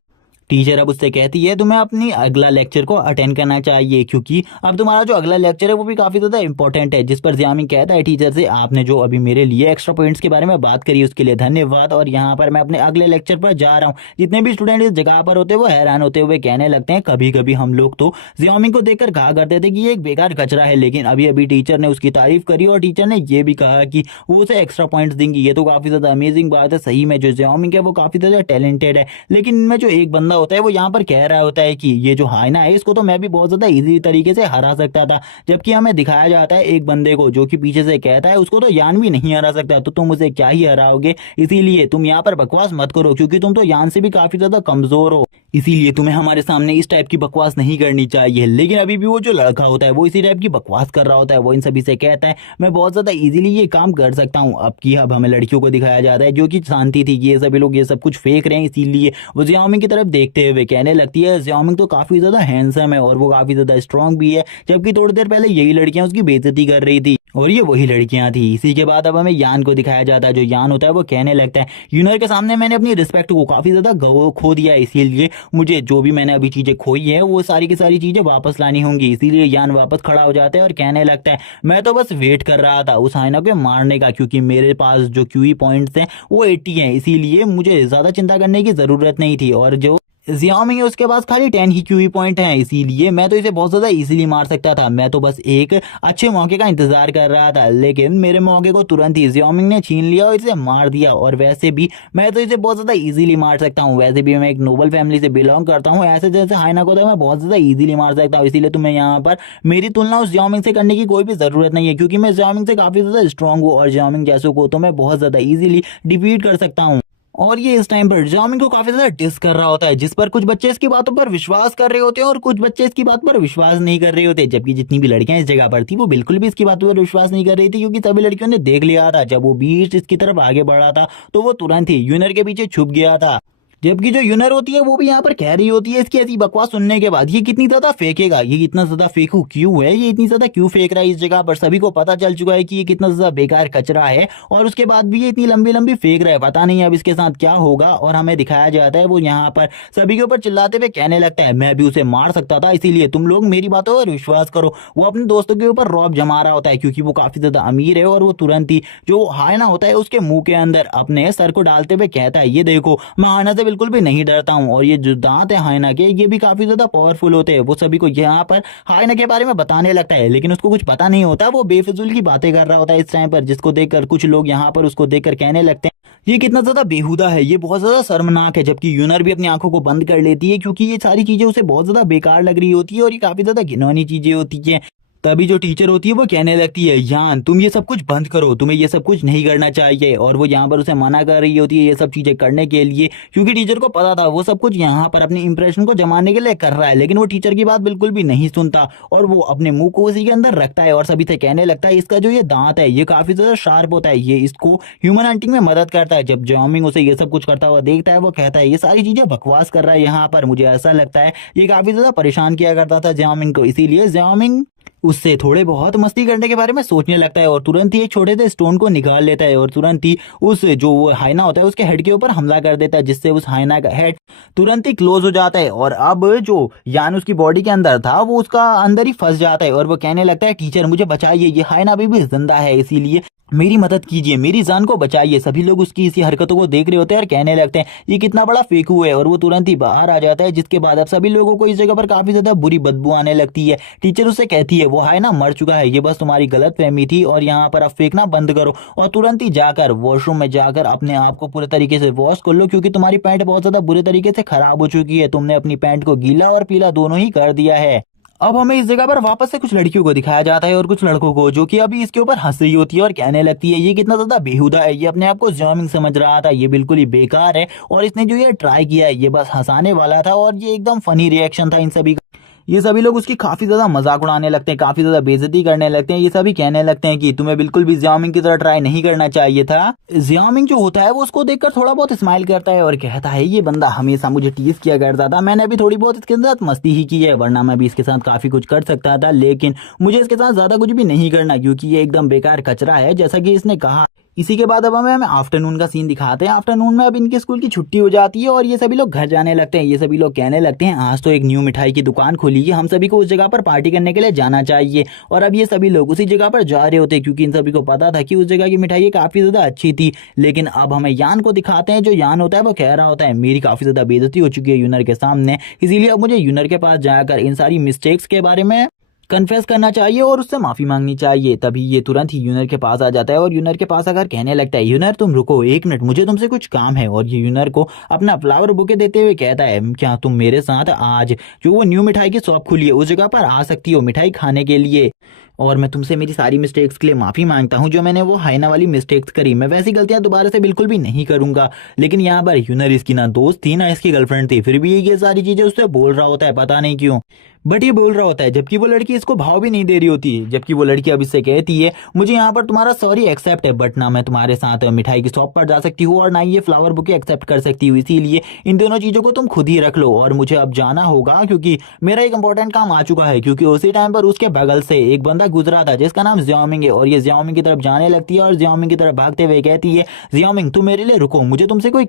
टीचर अब उससे कहती है तुम्हें अपनी अगला लेक्चर को अटेंड करना चाहिए, क्योंकि अब तुम्हारा जो अगला लेक्चर है वो भी काफी ज्यादा इंपॉर्टेंट है। जिस पर जियाओमिंग कहता है टीचर से आपने जो अभी मेरे लिए एक्स्ट्रा पॉइंट्स के बारे में बात करी उसके लिए धन्यवाद, और यहाँ पर मैं अपने अगले लेक्चर पर जा रहा हूँ। जितने भी स्टूडेंट इस जगह पर होते हैं वो हैरान होते हुए कहने लगते हैं कभी कभी हम लोग तो जियाओमिंग को देखकर कहा करते थे कि ये एक बेकार कचरा है, लेकिन अभी अभी टीचर ने उसकी तारीफ करी और टीचर ने ये भी कहा कि वो उसे एक्स्ट्रा पॉइंट्स देंगी। ये तो काफी ज्यादा अमेजिंग बात है, सही में जो जियाओमिंग है वो काफी ज्यादा टैलेंटेड है। लेकिन इनमें जो एक बंदा बंदा होता है वो यहाँ पर कह रहा होता है कि ये जो हाइना है इसको तो मैं भी बहुत ज्यादा इजी तरीके से हरा सकता था, जबकि हमें दिखाया जाता है एक बंदे को जो कि पीछे से कहता है उसको तो यान भी नहीं हरा सकता, तो तुम उसे क्या ही हराओगे, इसीलिए तुम यहाँ पर बकवास मत करो क्योंकि तुम तो यान से भी काफी ज्यादा कमजोर हो, इसीलिए तुम्हें हमारे सामने इस टाइप की बकवास नहीं करनी चाहिए। लेकिन अभी भी वो जो लड़का होता है वो इसी टाइप की बकवास कर रहा होता है, वो इन सभी से कहता है मैं बहुत ज्यादा इजीली ये काम कर सकता हूँ। अब हमें लड़कियों को दिखाया जाता है जो कि शांति थी कि ये सभी लोग ये सब कुछ फेंक रहे हैं, इसीलिए वो जियाओमिंग की तरफ देखते हुए कहने लगती है जियाओमिंग तो काफी ज्यादा हैंडसम है और वो काफी ज्यादा स्ट्रांग भी है, जबकि थोड़ी देर पहले यही लड़कियां उसकी बेइज्जती कर रही थी और ये वही लड़कियां थी। इसी के बाद अब हमें यान को दिखाया जाता है, जो यान होता है वो कहने लगता है यूनर के सामने मैंने अपनी रिस्पेक्ट को काफी ज्यादा खो दिया है, इसीलिए मुझे जो भी मैंने अभी चीजें खोई है वो सारी की सारी चीजें वापस लानी होंगी। इसीलिए यान वापस खड़ा हो जाता है और कहने लगता है मैं तो बस वेट कर रहा था उस हाइना को मारने का, क्योंकि मेरे पास जो क्यूई पॉइंट्स हैं वो 80 हैं, इसीलिए मुझे ज्यादा चिंता करने की जरूरत नहीं थी, और जो जियाओमिंग है उसके पास खाली 10 ही क्यूई पॉइंट हैं, इसीलिए मैं तो इसे बहुत ज्यादा इजीली मार सकता था। मैं तो बस एक अच्छे मौके का इंतजार कर रहा था, लेकिन मेरे मौके को तुरंत ही जियाओमिंग ने छीन लिया और इसे मार दिया। और वैसे भी मैं तो इसे बहुत ज्यादा इजीली मार सकता हूँ, वैसे भी मैं एक नोबल फैमिली से बिलोंग करता हूँ, ऐसे जैसे हाइना को तो मैं बहुत ज्यादा इजीली मार सकता हूँ। इसीलिए तुम्हें यहाँ पर मेरी तुलना उस जियाओमिंग से करने की कोई भी जरूरत नहीं है, क्योंकि मैं जियाओमिंग से काफी ज्यादा स्ट्रांग हूँ और जियाओमिंग जैसों को तो मैं बहुत ज्यादा इजीली डिफीट कर सकता हूँ। और ये इस टाइम पर जामिन को काफी ज्यादा डिस कर रहा होता है, जिस पर कुछ बच्चे इसकी बातों पर विश्वास कर रहे होते हैं और कुछ बच्चे इसकी बात पर विश्वास नहीं कर रहे होते, जबकि जितनी भी लड़कियां इस जगह पर थी वो बिल्कुल भी इसकी बातों पर विश्वास नहीं कर रही थी, क्योंकि सभी लड़कियों ने देख लिया था जब वो बीच इसकी तरफ आगे बढ़ रहा था तो वो तुरंत ही यूनर के पीछे छुप गया था। जबकि जो यूनर होती है वो भी यहाँ पर कह रही होती है इसकी ऐसी बकवास सुनने के बाद ये कितनी ज्यादा फेंकेगा, ये इतना ज्यादा फेंकू क्यों है, ये इतनी ज्यादा क्यों फेंक रहा है इस जगह पर, सभी को पता चल चुका है कि ये कितना ज्यादा बेकार कचरा है और उसके बाद भी ये इतनी लंबी लंबी फेंक रहा है, पता नहीं अब इसके साथ क्या होगा। और हमें दिखाया जाता है वो यहाँ पर सभी के ऊपर चिल्लाते हुए कहने लगता है मैं भी उसे मार सकता था, इसीलिए तुम लोग मेरी बातों पर विश्वास करो। वो अपने दोस्तों के ऊपर रौब जमा रहा होता है क्योंकि वो काफी ज्यादा अमीर है, और वो तुरंत ही जो हायना होता है उसके मुंह के अंदर अपने सर को डालते हुए कहता है ये देखो मैं हायना से बिल्कुल भी नहीं डरता हूँ, और ये जो दांत है हाइना के ये भी काफी ज्यादा पावरफुल होते हैं। वो सभी को यहाँ पर हाइना के बारे में बताने लगता है, लेकिन उसको कुछ पता नहीं होता, वो बेफिजूल की बातें कर रहा होता है इस टाइम पर, जिसको देखकर कुछ लोग यहाँ पर उसको देखकर कहने लगते हैं ये कितना ज्यादा बेहुदा है, ये बहुत ज्यादा शर्मनाक है। जबकि यूनर भी अपनी आंखों को बंद कर लेती है क्योंकि ये सारी चीजें उसे बहुत ज्यादा बेकार लग रही होती है और ये काफी ज्यादा घिनौनी चीजें होती है। तभी जो टीचर होती है वो कहने लगती है यान तुम ये सब कुछ बंद करो, तुम्हें ये सब कुछ नहीं करना चाहिए, और वो यहाँ पर उसे मना कर रही होती है ये सब चीजें करने के लिए, क्योंकि टीचर को पता था वो सब कुछ यहाँ पर अपने इंप्रेशन को जमाने के लिए कर रहा है, लेकिन वो टीचर की बात बिल्कुल भी नहीं सुनता और वो अपने मुंह को उसी के अंदर रखता है और सभी से कहने लगता है इसका जो ये दांत है ये काफी ज्यादा शार्प होता है, ये इसको ह्यूमन हंटिंग में मदद करता है। जब जामिंग उसे ये सब कुछ करता हुआ देखता है वो कहता है ये सारी चीजें बकवास कर रहा है यहाँ पर, मुझे ऐसा लगता है ये काफी ज्यादा परेशान किया करता था जामिंग को, इसीलिए जामिंग उससे थोड़े बहुत मस्ती करने के बारे में सोचने लगता है और तुरंत ही एक छोटे से स्टोन को निकाल लेता है और तुरंत ही उस जो हाइना होता है उसके हेड के ऊपर हमला कर देता है, जिससे उस हाइना का हेड तुरंत ही क्लोज हो जाता है। और अब जो यान उसकी बॉडी के अंदर था वो उसका अंदर ही फंस जाता है और वो कहने लगता है टीचर मुझे बचाइए, ये हाइना अभी भी जिंदा है, इसीलिए मेरी मदद कीजिए, मेरी जान को बचाइए। सभी लोग उसकी इसी हरकतों को देख रहे होते हैं और कहने लगते हैं ये कितना बड़ा फेंकू है, और वो तुरंत ही बाहर आ जाता है, जिसके बाद अब सभी लोगों को इस जगह पर काफी ज्यादा बुरी बदबू आने लगती है। टीचर उससे कहती है वो हाइना मर चुका है, ये बस तुम्हारी गलत फहमी थी और यहाँ पर अब फेंकना बंद करो और तुरंत ही जाकर वॉशरूम में जाकर अपने आप को पूरे तरीके से वॉश कर लो, क्योंकि तुम्हारी पैंट बहुत ज्यादा बुरे तरीके से खराब हो चुकी है, तुमने अपनी पैंट को गीला और पीला दोनों ही कर दिया है। अब हमें इस जगह पर वापस से कुछ लड़कियों को दिखाया जाता है और कुछ लड़कों को, जो कि अभी इसके ऊपर हंस रही होती है और कहने लगती है ये कितना ज्यादा बेहुदा है, ये अपने आप को जामिंग समझ रहा था, ये बिल्कुल ही बेकार है और इसने जो ये ट्राई किया है ये बस हंसाने वाला था और ये एकदम फनी रिएक्शन था इन सभी का। ये सभी लोग उसकी काफी ज्यादा मजाक उड़ाने लगते हैं, काफी ज्यादा बेइज्जती करने लगते हैं। ये सभी कहने लगते हैं कि तुम्हें बिल्कुल भी जियामिंग की तरह ट्राई नहीं करना चाहिए था। जियामिंग जो होता है वो उसको देखकर थोड़ा बहुत स्माइल करता है और कहता है ये बंदा हमेशा मुझे टीज किया करता था, मैंने अभी थोड़ी बहुत इसके साथ मस्ती ही की है, वरना मैं भी इसके साथ काफी कुछ कर सकता था, लेकिन मुझे इसके साथ ज्यादा कुछ भी नहीं करना क्योंकि ये एकदम बेकार कचरा है, जैसा कि इसने कहा। इसी के बाद अब हमें आफ्टरनून का सीन दिखाते हैं। आफ्टरनून में अब इनके स्कूल की छुट्टी हो जाती है और ये सभी लोग घर जाने लगते हैं। ये सभी लोग कहने लगते हैं आज तो एक न्यू मिठाई की दुकान खुली है, हम सभी को उस जगह पर पार्टी करने के लिए जाना चाहिए। और अब ये सभी लोग उसी जगह पर जा रहे होते हैं क्योंकि इन सभी को पता था कि उस जगह की मिठाई काफी ज्यादा अच्छी थी। लेकिन अब हमें यान को दिखाते हैं। जो यान होता है वो कह रहा होता है मेरी काफी ज्यादा बेइज्जती हो चुकी है यूनर के सामने, इसीलिए अब मुझे यूनर के पास जाकर इन सारी मिस्टेक्स के बारे में कन्फेस करना चाहिए और उससे माफी मांगनी चाहिए। तभी ये तुरंत ही यूनर के पास आ जाता है और यूनर के पास आकर कहने लगता है, यूनर तुम रुको एक मिनट, मुझे तुमसे कुछ काम है। और ये यूनर को अपना फ्लावर बुके देते हुए कहता है, क्या तुम मेरे साथ आज जो वो न्यू मिठाई की शॉप खुली है उस जगह पर आ सकती हो मिठाई खाने के लिए। और मैं तुमसे मेरी सारी मिस्टेक्स के लिए माफी मांगता हूँ, जो मैंने वो हाइना वाली मिस्टेक्स करी, मैं वैसी गलतियां दोबारा से बिल्कुल भी नहीं करूंगा। लेकिन यहाँ पर यूनर इसकी ना दोस्त थी ना इसकी गर्लफ्रेंड थी, फिर भी ये सारी चीजें उससे बोल रहा होता है, पता नहीं क्यों बट ये बोल रहा होता है, जबकि वो लड़की इसको भाव भी नहीं दे रही होती है। जबकि वो लड़की अब इससे कहती है, मुझे यहाँ पर तुम्हारा सॉरी एक्सेप्ट है, बट ना मैं तुम्हारे साथ मिठाई की शॉप पर जा सकती हूँ और ना ये फ्लावर बुके एक्सेप्ट कर सकती हूँ, इसीलिए इन दोनों चीजों को तुम खुद ही रख लो और मुझे अब जाना होगा क्योंकि मेरा एक इंपॉर्टेंट काम आ चुका है। क्योंकि उसी टाइम पर उसके बगल से एक बंदा गुजरा था जिसका नाम जियाओमिंग है और ये जियाओमिंग की तरफ जाने लगती है और जियाओमिंग की तरफ भागते हुए कहती है, जियाओमिंग तुम मेरे लिए रुको, मुझे तुमसे कोई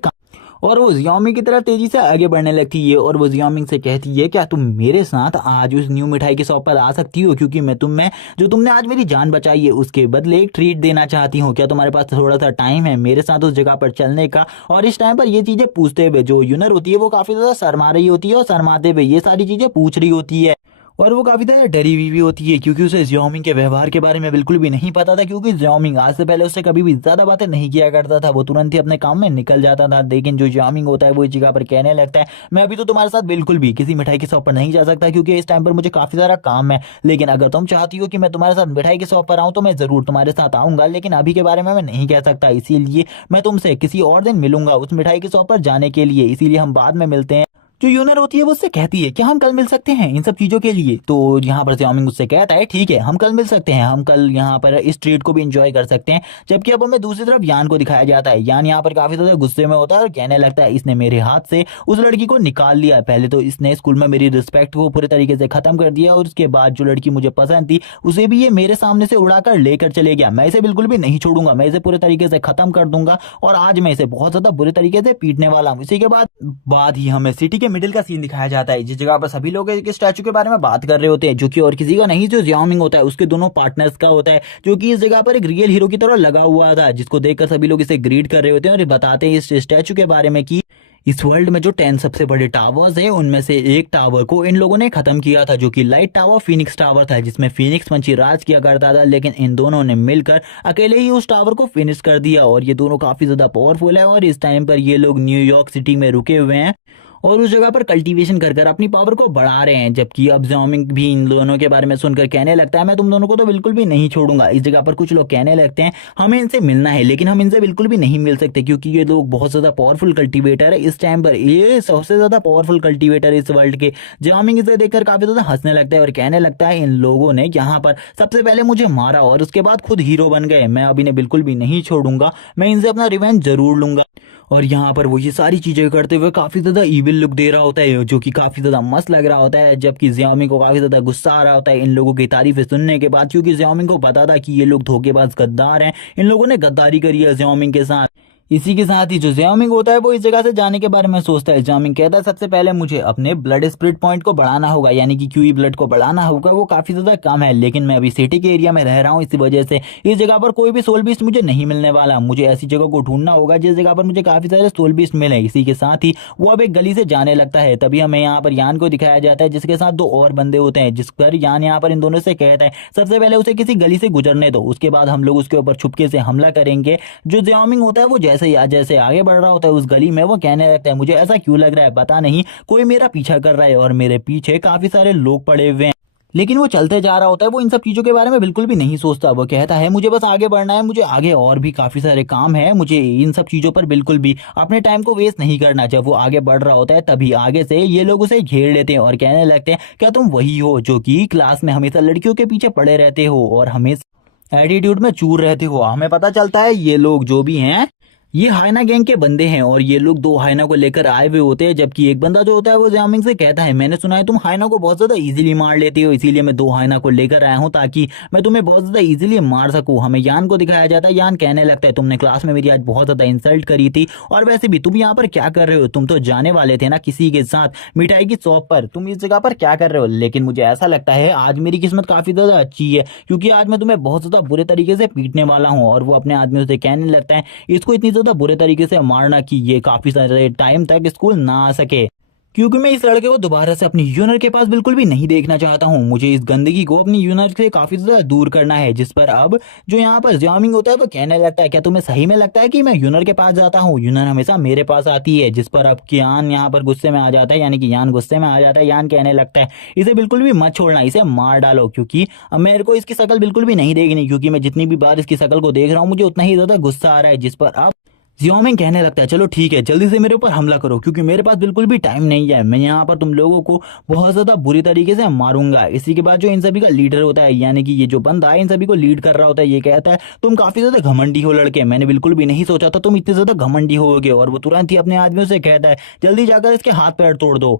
और वो जियाओमिंग की तरफ तेजी से आगे बढ़ने लगती है और वो जियाओमिंग से कहती है, क्या तुम मेरे साथ आज उस न्यू मिठाई की शॉप पर आ सकती हो, क्योंकि मैं तुम्हें जो तुमने आज मेरी जान बचाई है उसके बदले एक ट्रीट देना चाहती हूँ। क्या तुम्हारे पास थोड़ा सा टाइम है मेरे साथ उस जगह पर चलने का। और इस टाइम पर ये चीजें पूछते हुए जो यूनर होती है वो काफी ज्यादा शर्मा रही होती है और शर्माते हुए ये सारी चीजें पूछ रही होती है और वो काफी ज्यादा डरी हुई भी होती है क्योंकि उसे जियाओमिंग के व्यवहार के बारे में बिल्कुल भी नहीं पता था। क्योंकि जियाओमिंग आज से पहले उससे कभी भी ज्यादा बातें नहीं किया करता था, वो तुरंत ही अपने काम में निकल जाता था। लेकिन जो जियाओमिंग होता है वो इस जगह पर कहने लगता है, मैं अभी तो तुम्हारे साथ बिल्कुल भी किसी मिठाई की शॉप पर नहीं जा सकता क्योंकि इस टाइम पर मुझे काफी सारा काम है। लेकिन अगर तुम चाहती हो कि मैं तुम्हारे साथ मिठाई की शॉप पर आऊँ तो मैं जरूर तुम्हारे साथ आऊंगा, लेकिन अभी के बारे में मैं नहीं कह सकता, इसीलिए मैं तुमसे किसी और दिन मिलूंगा उस मिठाई की शॉप पर जाने के लिए, इसीलिए हम बाद में मिलते हैं। जो यूनर होती है वो उससे कहती है, क्या हम कल मिल सकते हैं इन सब चीजों के लिए। तो यहाँ पर जियाओमिंग उससे कहता है, ठीक है हम कल मिल सकते हैं, हम कल यहाँ पर इस ट्रीट को भी एंजॉय कर सकते हैं। जबकि अब हमें दूसरी तरफ यान को दिखाया जाता है। यान यहाँ पर काफी ज्यादा गुस्से में होता है और कहने लगता है, इसने मेरे हाथ से उस लड़की को निकाल लिया। पहले तो इसने स्कूल में मेरी रिस्पेक्ट को पूरे तरीके से खत्म कर दिया और उसके बाद जो लड़की मुझे पसंद थी उसे भी ये मेरे सामने से उड़ाकर लेकर चले गया। मैं इसे बिल्कुल भी नहीं छोड़ूंगा, मैं इसे पूरे तरीके से खत्म कर दूंगा और आज मैं इसे बहुत ज्यादा बुरे तरीके से पीटने वाला हूँ। इसी के बाद ही हमें सिटी के मिडिल का सीन दिखाया जाता है जिस जगह पर सभी लोग एक स्टैचू के बारे में बात कर रहे होते हैं, जो कि और किसी का नहीं, जो जियाओमिंग होता है उसके दोनों पार्टनर्स का होता है, जो कि इस जगह पर एक रियल हीरो की तरह लगा हुआ था, जिसको देखकर सभी लोग इसे ग्रीट कर रहे होते हैं और बताते हैं इस स्टैचू के बारे में कि इस वर्ल्ड में जो 10 सबसे बड़े टावर्स हैं उनमें से एक टावर को इन लोगों ने खत्म किया था, जो कि लाइट टावर फीनिक्स टावर था, जिसमें फीनिक्स पंछी राज किया करता था। लेकिन इन दोनों ने मिलकर अकेले ही उस टावर को फिनिश कर दिया और ये दोनों काफी ज्यादा पावरफुल है और इस टाइम पर ये लोग न्यूयॉर्क सिटी में रुके हुए हैं और उस जगह पर कल्टीवेशन कर कर अपनी पावर को बढ़ा रहे हैं। जबकि अब जियाओमिंग भी इन दोनों के बारे में सुनकर कहने लगता है, मैं तुम दोनों को तो बिल्कुल भी नहीं छोड़ूंगा। इस जगह पर कुछ लोग कहने लगते हैं, हमें इनसे मिलना है, लेकिन हम इनसे बिल्कुल भी नहीं मिल सकते क्योंकि ये लोग बहुत ज्यादा पावरफुल कल्टीवेटर है। इस टाइम पर ये सबसे ज्यादा पावरफुल कल्टीवेटर इस वर्ल्ड के। जियाओमिंग इसे देखकर काफी ज्यादा हंसने लगता है और कहने लगता है, इन लोगों ने यहाँ पर सबसे पहले मुझे मारा और उसके बाद खुद हीरो बन गए, मैं अब इन्हें बिल्कुल भी नहीं छोड़ूंगा, मैं इनसे अपना रिवेंज जरूर लूंगा। और यहाँ पर वो ये सारी चीजें करते हुए काफी ज्यादा इविल लुक दे रहा होता है, जो कि काफी ज्यादा मस्त लग रहा होता है। जबकि जियाओमिंग को काफी ज्यादा गुस्सा आ रहा होता है इन लोगों की तारीफें सुनने के बाद, क्योंकि जियाओमिंग को पता था कि ये लोग धोखेबाज गद्दार हैं, इन लोगों ने गद्दारी करी है जियाओमिंग के साथ। इसी के साथ ही जो जियाओमिंग होता है वो इस जगह से जाने के बारे में सोचता है। जियाओमिंग कहता है, सबसे पहले मुझे अपने ब्लड स्पिरिट पॉइंट को बढ़ाना होगा, यानी कि क्यूई ब्लड को बढ़ाना होगा, वो काफी ज्यादा कम है। लेकिन मैं अभी सिटी के एरिया में रह रहा हूँ, इसी वजह से इस जगह पर कोई भी सोल बीस्ट मुझे नहीं मिलने वाला। मुझे ऐसी जगह को ढूंढना होगा जिस जगह पर मुझे काफी सारे सोल बीस्ट मिले। इसी के साथ ही वो अब एक गली से जाने लगता है। तभी हमें यहाँ पर यान को दिखाया जाता है जिसके साथ दो और बंदे होते हैं, जिस पर यान यहाँ पर इन दोनों से कहता है, सबसे पहले उसे किसी गली से गुजरने दो, उसके बाद हम लोग उसके ऊपर छुपके से हमला करेंगे। जो जियाओमिंग होता है वो जैसे आगे बढ़ रहा होता है उस गली में, वो कहने लगता है, मुझे ऐसा क्यों लग रहा है पता नहीं, कोई मेरा पीछा कर रहा है और मेरे पीछे काफी सारे लोग पड़े हुए हैं। लेकिन वो चलते जा रहा होता है, वो इन सब चीजों के बारे में बिल्कुल भी नहीं सोचता। वो कहता है, मुझे बस आगे बढ़ना है, मुझे आगे और भी काफी सारे काम है, मुझे इन सब चीजों पर बिल्कुल भी अपने टाइम को वेस्ट नहीं करना। जब वो आगे बढ़ रहा होता है तभी आगे से ये लोग उसे घेर लेते हैं और कहने लगते हैं, क्या तुम वही हो जो कि क्लास में हमेशा लड़कियों के पीछे पड़े रहते हो और हमेशा एटीट्यूड में चूर रहते हो। हमें पता चलता है ये लोग जो भी हैं ये हाइना गैंग के बंदे हैं और ये लोग दो हाइना को लेकर आए हुए होते हैं। जबकि एक बंदा जो होता है वो जियाओमिंग से कहता है, मैंने सुना है तुम हाइना को बहुत ज्यादा इजीली मार लेती हो, इसीलिए मैं दो हाइना को लेकर आया हूं ताकि मैं तुम्हें बहुत ज्यादा इजीली मार सकूं। हमें यान को दिखाया जाता है। यान कहने लगता है, तुमने क्लास में मेरी आज बहुत ज्यादा इंसल्ट करी थी और वैसे भी तुम यहाँ पर क्या कर रहे हो, तुम तो जाने वाले थे ना किसी के साथ मिठाई की शॉप पर, तुम इस जगह पर क्या कर रहे हो। लेकिन मुझे ऐसा लगता है आज मेरी किस्मत काफी ज्यादा अच्छी है क्योंकि आज मैं तुम्हें बहुत ज्यादा बुरे तरीके से पीटने वाला हूँ। और वो अपने आदमियों से कहने लगता है, इसको इतनी ज्यादा बुरे तरीके से मारना कि ये काफी सारे टाइम तक स्कूल ना आ सके। क्योंकि मैं इस लड़के को दोबारा से अपनी यूनिट के पास बिल्कुल भी नहीं देखना चाहता हूँ। मुझे इस गंदगी को अपनी यूनिट से काफी ज्यादा दूर करना है। जिस पर अब जो यहाँ पर जामिंग होता है वो कहने लगता है, क्या तुम्हें सही में लगता है कि मैं यूनर के पास जाता हूँ? यूनर हमेशा मेरे पास आती है। जिस पर अब यान यहाँ पर गुस्से में आ जाता है, यानी कि यान गुस्से में आ जाता है। यान कहने लगता है इसे बिल्कुल भी मत छोड़ना, इसे मार डालो, क्योंकि अब मेरे को इसकी शक्ल बिल्कुल भी नहीं देखनी, क्योंकि मैं जितनी भी बार इसकी शक्ल को देख रहा हूँ मुझे उतना ही ज्यादा गुस्सा आ रहा है। जिस पर अब जियोमिंग कहने लगता है चलो ठीक है, जल्दी से मेरे ऊपर हमला करो, क्योंकि मेरे पास बिल्कुल भी टाइम नहीं है। मैं यहाँ पर तुम लोगों को बहुत ज्यादा बुरी तरीके से मारूंगा। इसी के बाद जो इन सभी का लीडर होता है, यानी कि ये जो बंदा है इन सभी को लीड कर रहा होता है, ये कहता है तुम काफी ज्यादा घमंडी हो लड़के, मैंने बिल्कुल भी नहीं सोचा था तुम इतने ज्यादा घमंडी होगे। और वो तुरंत ही अपने आदमियों से कहता है जल्दी जाकर इसके हाथ पैर तोड़ दो,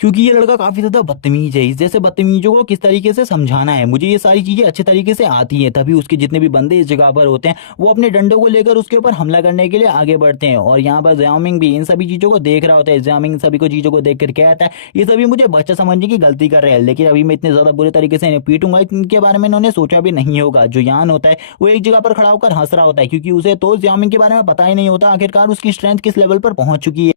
क्योंकि ये लड़का काफी ज्यादा बदतमीज है। इस जैसे बदतमीजों को किस तरीके से समझाना है मुझे ये सारी चीजें अच्छे तरीके से आती हैं। तभी उसके जितने भी बंदे इस जगह पर होते हैं वो अपने डंडों को लेकर उसके ऊपर हमला करने के लिए आगे बढ़ते हैं। और यहाँ पर ज़ियाओमिंग भी इन सभी चीजों को देख रहा होता है। ज़ियाओमिंग सभी को चीजों को देख कर कहता है ये सभी मुझे बच्चा समझने की गलती कर रहे हैं, लेकिन अभी मैं इतने ज्यादा बुरे तरीके से इन्हें पीटूंगा इनके बारे में इन्होंने सोचा भी नहीं होगा। जो यान होता है वो एक जगह पर खड़ा होकर हंस रहा होता है, क्योंकि उसे तो ज़ियाओमिंग के बारे में पता ही नहीं होता आखिरकार उसकी स्ट्रेंथ किस लेवल पर पहुंच चुकी है।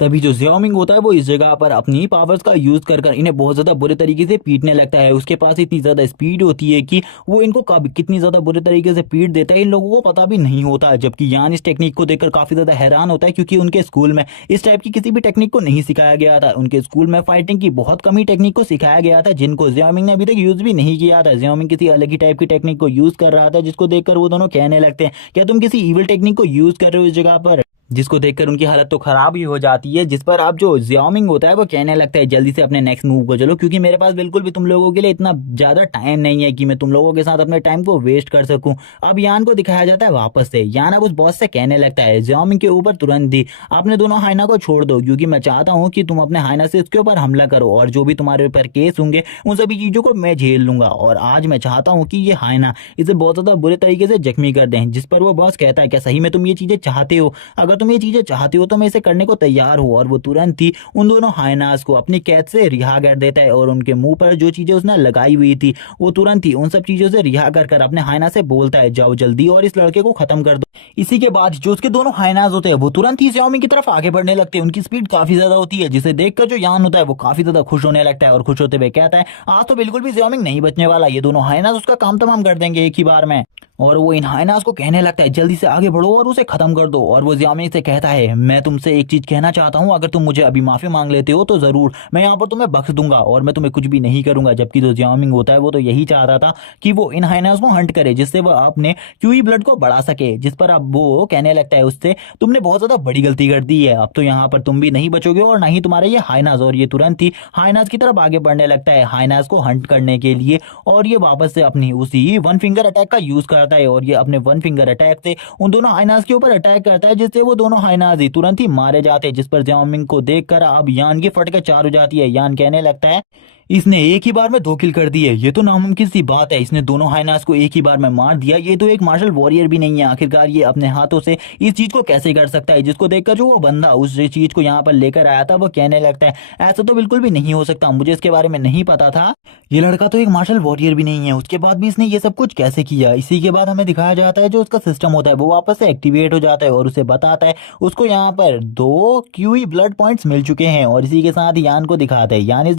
तभी जो ज़ियाओमिंग होता है वो इस जगह पर अपनी पावर्स का यूज कर कर इन्हें बहुत ज्यादा बुरे तरीके से पीटने लगता है। उसके पास इतनी ज्यादा स्पीड होती है कि वो इनको कब कितनी ज्यादा बुरे तरीके से पीट देता है इन लोगों को पता भी नहीं होता। जबकि यान इस टेक्निक को देखकर काफी ज्यादा हैरान होता है, क्योंकि उनके स्कूल में इस टाइप की किसी भी टेक्निक को नहीं सिखाया गया था। उनके स्कूल में फाइटिंग की बहुत कम ही टेक्निक को सिखाया गया था, जिनको ज़ियाओमिंग ने अभी तक यूज भी नहीं किया था। ज़ियाओमिंग किसी अलग ही टाइप की टेक्निक को यूज कर रहा था, जिसको देखकर वो दोनों कहने लगते हैं क्या तुम किसी इविल टेक्निक को यूज कर रहे हो इस जगह पर, जिसको देखकर उनकी हालत तो खराब ही हो जाती है। जिस पर अब जो ज़ियाओमिंग होता है वो कहने लगता है जल्दी से अपने नेक्स्ट मूव को चलो, क्योंकि मेरे पास बिल्कुल भी तुम लोगों के लिए इतना ज्यादा टाइम नहीं है कि मैं तुम लोगों के साथ अपने टाइम को वेस्ट कर सकूं। अब यान को दिखाया जाता है वापस से। यान अब उस बॉस से कहने लगता है ज़ियाओमिंग के ऊपर तुरंत ही अपने दोनों हाइना को छोड़ दो, क्योंकि मैं चाहता हूँ कि तुम अपने हाइना से इसके ऊपर हमला करो और जो भी तुम्हारे ऊपर केस होंगे उन सभी चीजों को मैं झेल लूंगा। और आज मैं चाहता हूँ कि ये हाइना इसे बहुत ज्यादा बुरे तरीके से जख्मी कर दें। जिस पर वो बॉस कहता है क्या सही में तुम ये चीजें चाहते हो? अगर तुम ये चीजें चाहते हो तो मैं इसे करने को तैयार हूँ। और वो तुरंत ही उन दोनों हाइनास को अपनी कैद से रिहा कर देता है और उनके मुंह पर जो चीजें उसने लगाई हुई थी वो तुरंत ही उन सब चीजों से रिहा कर कर अपने हाइना से बोलता है जाओ जल्दी और इस लड़के को खत्म कर दो। इसी के बाद जो उसके दोनों हाइनास होते हैं वो तुरंत ही ज़ियाओमिंग की तरफ आगे बढ़ने लगते हैं। उनकी स्पीड काफी ज्यादा होती है, जिसे देखकर जो यान होता है वो काफी ज्यादा खुश होने लगता है और खुश होते हुए कहता है आज तो बिल्कुल भी ज़ियाओमिंग नहीं बचने वाला, ये दोनों हाइनास उसका काम तमाम कर देंगे एक ही बार में। और वो इन हाइनास को कहने लगता है जल्दी से आगे बढ़ो और उसे खत्म कर दो। और वो ज़ियाओमिंग से कहता है मैं तुमसे एक चीज कहना चाहता हूँ, अगर तुम मुझे अभी माफी मांग लेते हो तो जरूर मैं यहाँ पर तुम्हें बख्श दूंगा और मैं तुम्हें कुछ भी नहीं करूंगा। जबकि जो ज़ियाओमिंग होता है वो तो यही चाहता था कि वो इन हाइनास को हंट करे, जिससे वह अपने क्यूई ब्लड को बढ़ा सके। जिस पर अब वो कहने लगता है उससे तुमने बहुत ज्यादा बड़ी गलती कर दी है, अब तो यहाँ पर तुम भी नहीं बचोगे और ना ही तुम्हारे ये हाइनास। और ये तुरंत ही हाइनास की तरफ आगे बढ़ने लगता है हाइनास को हंट करने के लिए। और ये वापस से अपनी उसी वन फिंगर अटैक का यूज करता है और ये अपने वन फिंगर अटैक से उन दोनों हाइनास के ऊपर अटैक करता है, जिससे वो दोनों हाइनास ही तुरंत ही मारे जाते हैं। जिस पर ज़ियाओमिंग को देखकर अब यान की फट के चार हो जाती है। यान कहने लगता है इसने एक ही बार में 2 किल कर दी है, ये तो नामुमकिन सी बात है, इसने दोनों हाइनास को एक ही बार में मार दिया, ये तो एक मार्शल वॉरियर भी नहीं है, आखिरकार ये अपने हाथों से इस चीज को कैसे कर सकता है। जिसको देखकर जो वो बंदा उस चीज को यहाँ पर लेकर आया था वो कहने लगता है ऐसा तो बिल्कुल भी नहीं हो सकता, मुझे इसके बारे में नहीं पता था, ये लड़का तो एक मार्शल वॉरियर भी नहीं है, उसके बाद भी इसने ये सब कुछ कैसे किया। इसी के बाद हमें दिखाया जाता है जो उसका सिस्टम होता है वो वापस से एक्टिवेट हो जाता है और उसे बताता है उसको यहाँ पर 2 क्यूई ब्लड पॉइंट्स मिल चुके हैं। और इसी के साथ यान को दिखाता है यान इस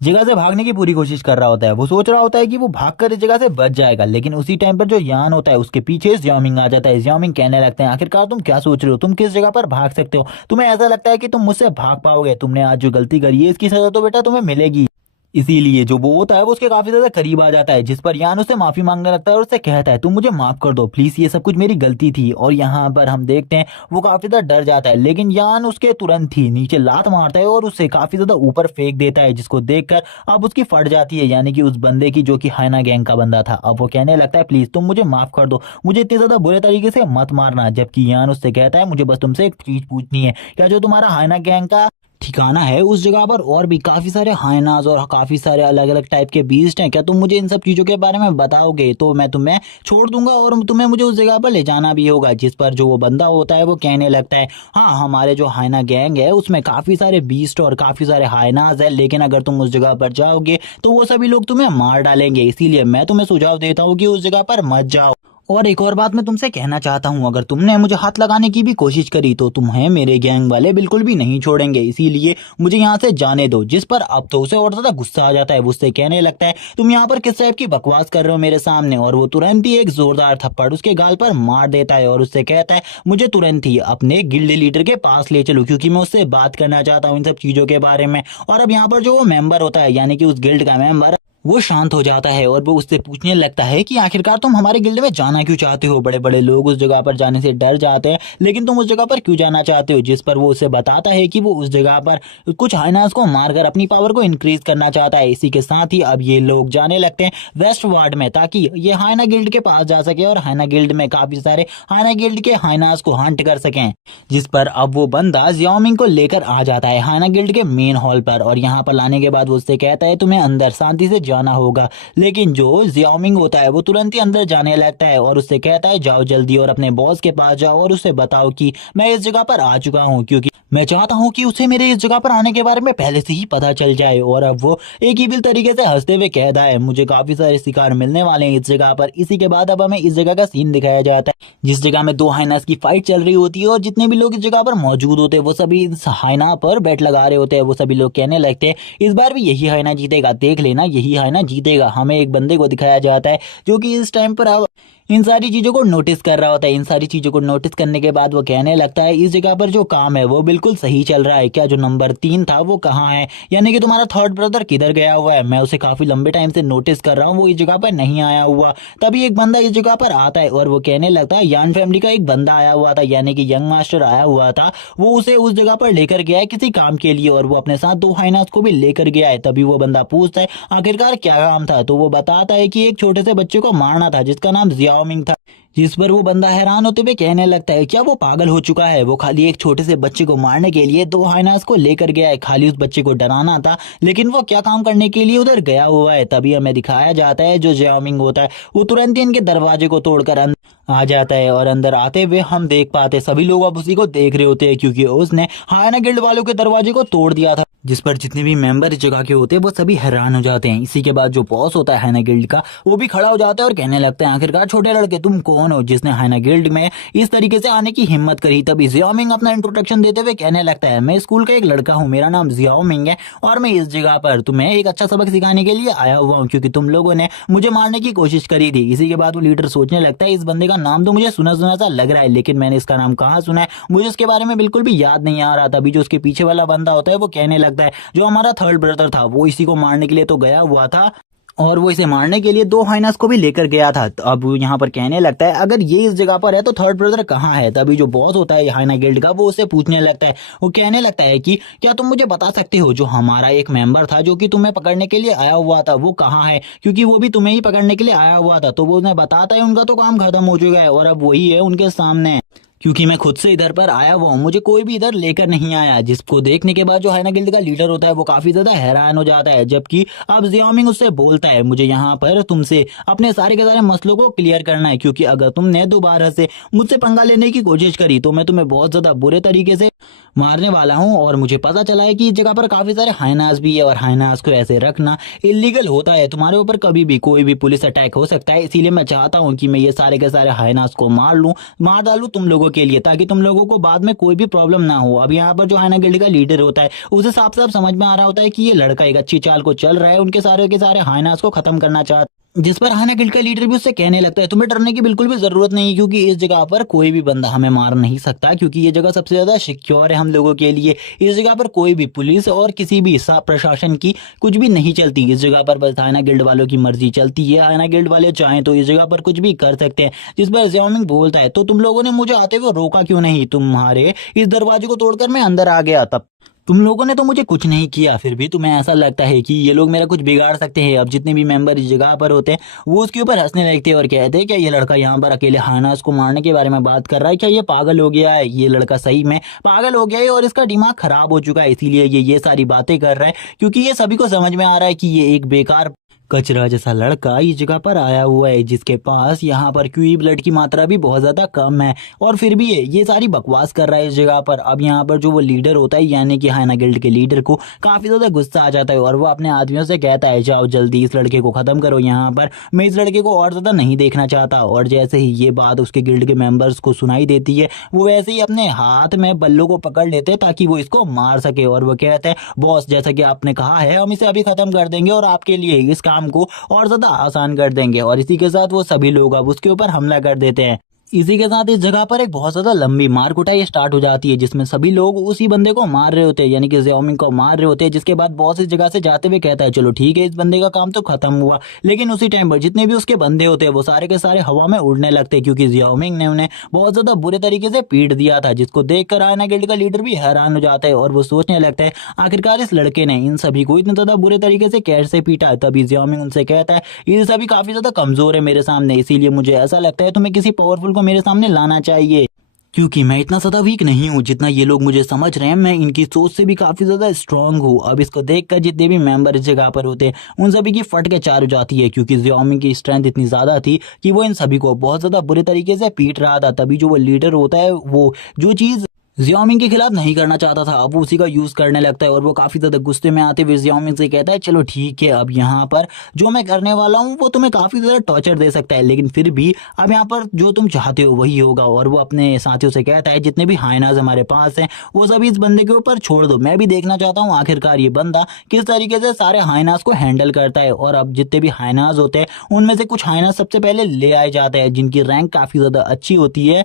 जगह से भागने की पूरी कोशिश कर रहा होता है। वो सोच रहा होता है कि वो भागकर इस जगह से बच जाएगा, लेकिन उसी टाइम पर जो यान होता है उसके पीछे ज़ियाओमिंग आ जाता है। ज़ियाओमिंग कहने लगते हैं आखिरकार तुम क्या सोच रहे हो, तुम किस जगह पर भाग सकते हो, तुम्हें ऐसा लगता है कि तुम मुझसे भाग पाओगे, तुमने आज जो गलती करी है इसकी सजा तो बेटा तुम्हें मिलेगी। इसीलिए जो वो होता है वो उसके काफी ज्यादा करीब आ जाता है, जिस पर यान उससे माफी मांगने लगता है और उससे कहता है तुम मुझे माफ कर दो प्लीज, ये सब कुछ मेरी गलती थी। और यहाँ पर हम देखते हैं वो काफी ज्यादा डर जाता है, लेकिन यान उसके तुरंत ही नीचे लात मारता है और उससे काफी ज्यादा ऊपर फेंक देता है, जिसको देखकर अब उसकी फट जाती है, यानी कि उस बंदे की जो कि हाइना गैंग का बंदा था। अब वो कहने लगता है प्लीज तुम मुझे माफ कर दो, मुझे इतने ज्यादा बुरे तरीके से मत मारना। जबकि यान उससे कहता है मुझे बस तुमसे एक चीज पूछनी है, क्या जो तुम्हारा हाइना गैंग का ठिकाना है उस जगह पर और भी काफी सारे हाइनास और काफी सारे अलग अलग टाइप के बीस्ट हैं, क्या तुम मुझे इन सब चीजों के बारे में बताओगे तो मैं तुम्हें छोड़ दूंगा और तुम्हें मुझे उस जगह पर ले जाना भी होगा। जिस पर जो वो बंदा होता है वो कहने लगता है हाँ हमारे जो हाइना गैंग है उसमें काफी सारे बीस्ट और काफी सारे हाइनास है, लेकिन अगर तुम उस जगह पर जाओगे तो वो सभी लोग तुम्हें मार डालेंगे, इसीलिए मैं तुम्हें सुझाव देता हूँ कि उस जगह पर मत जाओ। और एक और बात मैं तुमसे कहना चाहता हूँ, अगर तुमने मुझे हाथ लगाने की भी कोशिश करी तो तुम्हें मेरे गैंग वाले बिल्कुल भी नहीं छोड़ेंगे, इसीलिए मुझे यहाँ से जाने दो। जिस पर अब तो उसे और ज्यादा गुस्सा आ जाता है, वो उससे कहने लगता है तुम यहाँ पर किस टाइप की बकवास कर रहे हो मेरे सामने, और वो तुरंत ही एक जोरदार थप्पड़ उसके गाल पर मार देता है और उससे कहता है मुझे तुरंत ही अपने गिल्ड लीडर के पास ले चलो, क्योंकि मैं उससे बात करना चाहता हूँ इन सब चीजों के बारे में। और अब यहाँ पर जो वो मेंबर होता है, यानी कि उस गिल्ड का मेंबर, वो शांत हो जाता है और वो उससे पूछने लगता है कि आखिरकार तुम हमारे गिल्ड में जाना क्यों चाहते हो? बड़े बड़े लोग उस जगह पर जाने से डर जाते हैं, लेकिन तुम उस जगह पर क्यों जाना चाहते हो? जिस पर वो उसे बताता है कि वो उस जगह पर कुछ हाइनास को मारकर अपनी पावर को इंक्रीज करना चाहता है। इसी के साथ ही अब ये लोग जाने लगते हैं वेस्ट वार्ड में, ताकि ये हाइना गिल्ड के पास जा सके और हाइना गिल्ड में काफी सारे हाइना गिल्ड के हाइनास को हंट कर सकें। जिस पर अब वो बंदा जियाओमिंग को लेकर आ जाता है हाइना गिल्ड के मेन हॉल पर, और यहाँ पर लाने के बाद वो उससे कहता है तुम्हें अंदर शांति से जाना होगा। लेकिन जो जियाओमिंग होता है वो तुरंत ही अंदर जाने लगता है और उससे कहता है जाओ जल्दी और अपने बॉस के पास जाओ और उसे बताओ कि मैं इस जगह पर आ चुका हूँ, क्योंकि मैं चाहता हूँ कि उसे मेरे इस जगह पर आने के बारे में पहले से ही पता चल जाए। और अब वो एक इविल तरीके से हंसते हुए कहता है मुझे काफी सारे शिकार मिलने वाले हैं इस जगह पर। इसी के बाद अब हमें इस जगह का सीन दिखाया जाता है, जिस जगह में दो हाइनास की फाइट चल रही होती है और जितने भी लोग इस जगह पर मौजूद होते हैं वो सभी इस हाइना पर बैट लगा रहे होते हैं। वो सभी लोग कहने लगते हैं इस बार भी यही हाइना जीतेगा, देख लेना यही हाइना जीतेगा। हमें एक बंदे को दिखाया जाता है जो कि इस टाइम पर अब इन सारी चीजों को नोटिस कर रहा होता है। इन सारी चीजों को नोटिस करने के बाद वो कहने लगता है इस जगह पर जो काम है वो बिल्कुल सही चल रहा है, क्या जो नंबर 3 था वो कहाँ है, यानी कि तुम्हारा थर्ड ब्रदर किधर गया हुआ है? मैं उसे काफी लंबे टाइम से नोटिस कर रहा हूँ, वो इस जगह पर नहीं आया हुआ। तभी एक बंदा इस जगह पर आता है और वो कहने लगता है यान फैमिली का एक बंदा आया हुआ था, यानी कि यंग मास्टर आया हुआ था, वो उसे उस जगह पर लेकर गया है किसी काम के लिए और वो अपने साथ दो हाइनास को भी लेकर गया है। तभी वो बंदा पूछता है आखिरकार क्या काम था, तो वो बताता है कि एक छोटे से बच्चे को मारना था जिसका नाम जियाओमिंग था। जिस पर वो बंदा हैरान होते हुए कहने लगता है क्या वो पागल हो चुका है? वो खाली एक छोटे से बच्चे को मारने के लिए दो हाइनास को लेकर गया है, खाली उस बच्चे को डराना था, लेकिन वो क्या काम करने के लिए उधर गया हुआ है। तभी हमें दिखाया जाता है जो जियाओमिंग होता है वो तुरंत ही इनके दरवाजे को तोड़कर आ जाता है और अंदर आते हुए हम देख पाते सभी लोग अब उसी को देख रहे होते हैं, क्योंकि उसने हाइना गिल्ड वालों के दरवाजे को तोड़ दिया था। जिस पर जितने भी मेंबर इस जगह के होते हैं वो सभी हैरान हो जाते हैं। इसी के बाद जो बॉस होता है हाइना गिल्ड का वो भी खड़ा हो जाता है और कहने लगता है आखिरकार छोटे लड़के तुम कौन हो जिसने हाइना गिल्ड में इस तरीके से आने की हिम्मत करी? तभी जियाओमिंग अपना इंट्रोडक्शन देते हुए कहने लगता है मैं स्कूल का एक लड़का हूँ, मेरा नाम जियाओमिंग है और मैं इस जगह पर तुम्हें एक अच्छा सबक सिखाने के लिए आया हुआ हूँ, क्योंकि तुम लोगों ने मुझे मारने की कोशिश करी थी। इसी के बाद वो लीडर सोचने लगता है इस बंदे का नाम तो मुझे सुना सुना सा लग रहा है, लेकिन मैंने इसका नाम कहाँ सुना है, मुझे इसके बारे में बिल्कुल भी याद नहीं आ रहा। तभी जो उसके पीछे वाला बंदा होता है वो कहने लगता है जो हमारा थर्ड ब्रदर था वो इसी को मारने के लिए तो गया हुआ था और वो इसे मारने के लिए दो हाइनास को भी लेकर गया था। तो अब यहाँ पर कहने लगता है अगर ये इस जगह पर है तो थर्ड ब्रदर कहाँ है? तभी जो बॉस होता है हाइना गिल्ड का वो उसे पूछने लगता है, वो कहने लगता है कि क्या तुम मुझे बता सकते हो जो हमारा एक मेंबर था जो कि तुम्हें पकड़ने के लिए आया हुआ था वो कहाँ है, क्योंकि वो भी तुम्हें ही पकड़ने के लिए आया हुआ था। तो वो उन्हें बताता है उनका तो काम खत्म हो चुका है और अब वही है उनके सामने, क्योंकि मैं खुद से इधर पर आया हुआ हूँ, मुझे कोई भी इधर लेकर नहीं आया। जिसको देखने के बाद जो हाइना गिल्ड का लीडर होता है वो काफी ज्यादा हैरान हो जाता है। जबकि अब जियाओमिंग उससे बोलता है मुझे यहाँ पर तुमसे अपने सारे के सारे मसलों को क्लियर करना है, क्योंकि अगर तुमने दोबारा से मुझसे पंगा लेने की कोशिश करी तो मैं तुम्हें बहुत ज्यादा बुरे तरीके से मारने वाला हूँ। और मुझे पता चला है कि इस जगह पर काफी सारे हाइनास भी है और हाइनास को ऐसे रखना इलीगल होता है, तुम्हारे ऊपर कभी भी कोई भी पुलिस अटैक हो सकता है। इसीलिए मैं चाहता हूँ कि मैं ये सारे के सारे हाइनास को मार डालूं तुम लोगों के लिए, ताकि तुम लोगों को बाद में कोई भी प्रॉब्लम ना हो। अब यहाँ पर जो हाइना गिल्ड का लीडर होता है उसे साफ साफ समझ में आ रहा होता है कि ये लड़का एक अच्छी चाल को चल रहा है, उनके सारे के सारे हाइनास को खत्म करना चाहता है। जिस पर हाइना गिल्ड का लीडर भी उससे कहने लगता है तुम्हें डरने की बिल्कुल भी जरूरत नहीं, क्योंकि इस जगह पर कोई भी बंदा हमें मार नहीं सकता, क्योंकि ये जगह सबसे ज्यादा सिक्योर है हम लोगों के लिए। इस जगह पर कोई भी पुलिस और किसी भी प्रशासन की कुछ भी नहीं चलती। इस जगह पर बस हाइना गिल्ड वालों की मर्जी चलती है, हाइना गिल्ड वाले चाहें तो इस जगह पर कुछ भी कर सकते हैं। जिस पर जियाओमिंग बोलता है तो तुम लोगों ने मुझे आते हुए रोका क्यों नहीं? तुम्हारे इस दरवाजे को तोड़कर मैं अंदर आ गया, तब तुम लोगों ने तो मुझे कुछ नहीं किया, फिर भी तुम्हें ऐसा लगता है कि ये लोग मेरा कुछ बिगाड़ सकते हैं। अब जितने भी मेंबर इस जगह पर होते हैं वो उसके ऊपर हंसने लगते हैं और कहते हैं क्या ये लड़का यहाँ पर अकेले हाइनास को मारने के बारे में बात कर रहा है? क्या ये पागल हो गया है? ये लड़का सही में पागल हो गया है और इसका दिमाग खराब हो चुका है, इसीलिए ये सारी बातें कर रहा है, क्योंकि ये सभी को समझ में आ रहा है कि ये एक बेकार कचरा जैसा लड़का इस जगह पर आया हुआ है जिसके पास यहाँ पर क्यूई ब्लड की मात्रा भी बहुत ज्यादा कम है और फिर भी ये सारी बकवास कर रहा है इस जगह पर। अब यहाँ पर जो वो लीडर होता है यानी कि हाइना गिल्ड के लीडर को काफी ज्यादा गुस्सा आ जाता है और वो अपने आदमियों से कहता है जाओ जल्दी इस लड़के को खत्म करो, यहाँ पर मैं इस लड़के को और ज्यादा नहीं देखना चाहता। और जैसे ही ये बात उसके गिल्ड के मेंबर्स को सुनाई देती है वो वैसे ही अपने हाथ में बल्लू को पकड़ लेते हैं ताकि वो इसको मार सके और वो कहते हैं बॉस जैसा कि आपने कहा है हम इसे अभी खत्म कर देंगे और आपके लिए इस काम को और ज्यादा आसान कर देंगे। और इसी के साथ वो सभी लोग अब उसके ऊपर हमला कर देते हैं। इसी के साथ इस जगह पर एक बहुत ज्यादा लंबी मार कुटाई स्टार्ट हो जाती है जिसमें सभी लोग उसी बंदे को मार रहे होते हैं यानी कि ज़ियाओमिंग को मार रहे होते हैं। जिसके बाद बॉस इस जगह से जाते हुए कहता है चलो ठीक है इस बंदे का काम तो खत्म हुआ। लेकिन उसी टाइम पर जितने भी उसके बंदे होते हैं वो सारे के सारे हवा में उड़ने लगते हैं क्योंकि ज़ियाओमिंग ने उन्हें बहुत ज्यादा बुरे तरीके से पीट दिया था, जिसको देखकर आयना गिल्ड का लीडर भी हैरान हो जाता है और वो सोचने लगता है आखिरकार इस लड़के ने इन सभी को इतने ज्यादा बुरे तरीके से कैसे पीटा। तभी ज़ियाओमिंग उनसे कहता है ये सभी काफी ज्यादा कमजोर है मेरे सामने, इसीलिए मुझे ऐसा लगता है तुम्हें किसी पावरफुल को मेरे सामने लाना चाहिए क्योंकि मैं इतना ज्यादा वीक नहीं हूँ जितना ये लोग मुझे समझ रहे हैं, मैं इनकी सोच से भी काफी ज्यादा स्ट्रांग हूँ। अब इसको देखकर जितने भी मेंबर इस जगह पर होते हैं उन सभी की फट के चार हो जाती है क्योंकि ज़ियाओमिंग की स्ट्रेंथ इतनी ज्यादा थी कि वो इन सभी को बहुत ज्यादा बुरे तरीके से पीट रहा था। तभी जो वो लीडर होता है वो जो चीज ज़ियाओमिंग के खिलाफ नहीं करना चाहता था अब वो उसी का यूज करने लगता है और वो काफी ज्यादा गुस्से में आते हुए ज़ियाओमिंग से कहता है चलो ठीक है अब यहाँ पर जो मैं करने वाला हूँ वो तुम्हें काफी ज्यादा टॉर्चर दे सकता है लेकिन फिर भी अब यहाँ पर जो तुम चाहते हो वही होगा। और वो अपने साथियों से कहता है जितने भी हाइनाज हमारे पास हैं वो सभी इस बंदे के ऊपर छोड़ दो, मैं भी देखना चाहता हूँ आखिरकार ये बंदा किस तरीके से सारे हाइनाज को हैंडल करता है। और अब जितने भी हाइनाज होते हैं उनमें से कुछ हाइनाज सबसे पहले ले आए जाते हैं जिनकी रैंक काफी ज्यादा अच्छी होती है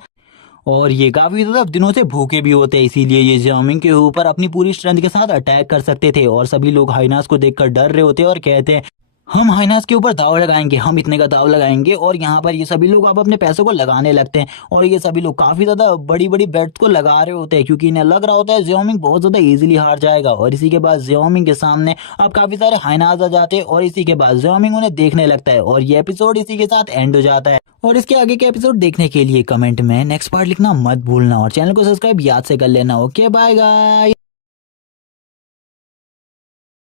और ये काफी ज्यादा दिनों से भूखे भी होते हैं, इसीलिए ये ज़ियाओमिंग के ऊपर अपनी पूरी स्ट्रेंथ के साथ अटैक कर सकते थे। और सभी लोग हाइनास को देखकर डर रहे होते हैं और कहते हैं हम हाइनास के ऊपर दाव लगाएंगे, हम इतने का दाव लगाएंगे। और यहाँ पर ये सभी लोग अब अपने पैसों को लगाने लगते हैं और ये सभी लोग काफी ज्यादा बड़ी बड़ी बेट्स को लगा रहे होते हैं क्योंकि इन्हें लग रहा होता है ज़ियाओमिंग बहुत ज्यादा इजीली हार जाएगा। और इसी के बाद ज़ियाओमिंग के सामने अब काफी सारे हाइनास आ जाते हैं और इसी के बाद ज़ियाओमिंग उन्हें देखने लगता है और ये एपिसोड इसी के साथ एंड हो जाता है। और इसके आगे के एपिसोड देखने के लिए कमेंट में नेक्स्ट पार्ट लिखना मत भूलना और चैनल को सब्सक्राइब याद से कर लेना। Okay bye guys.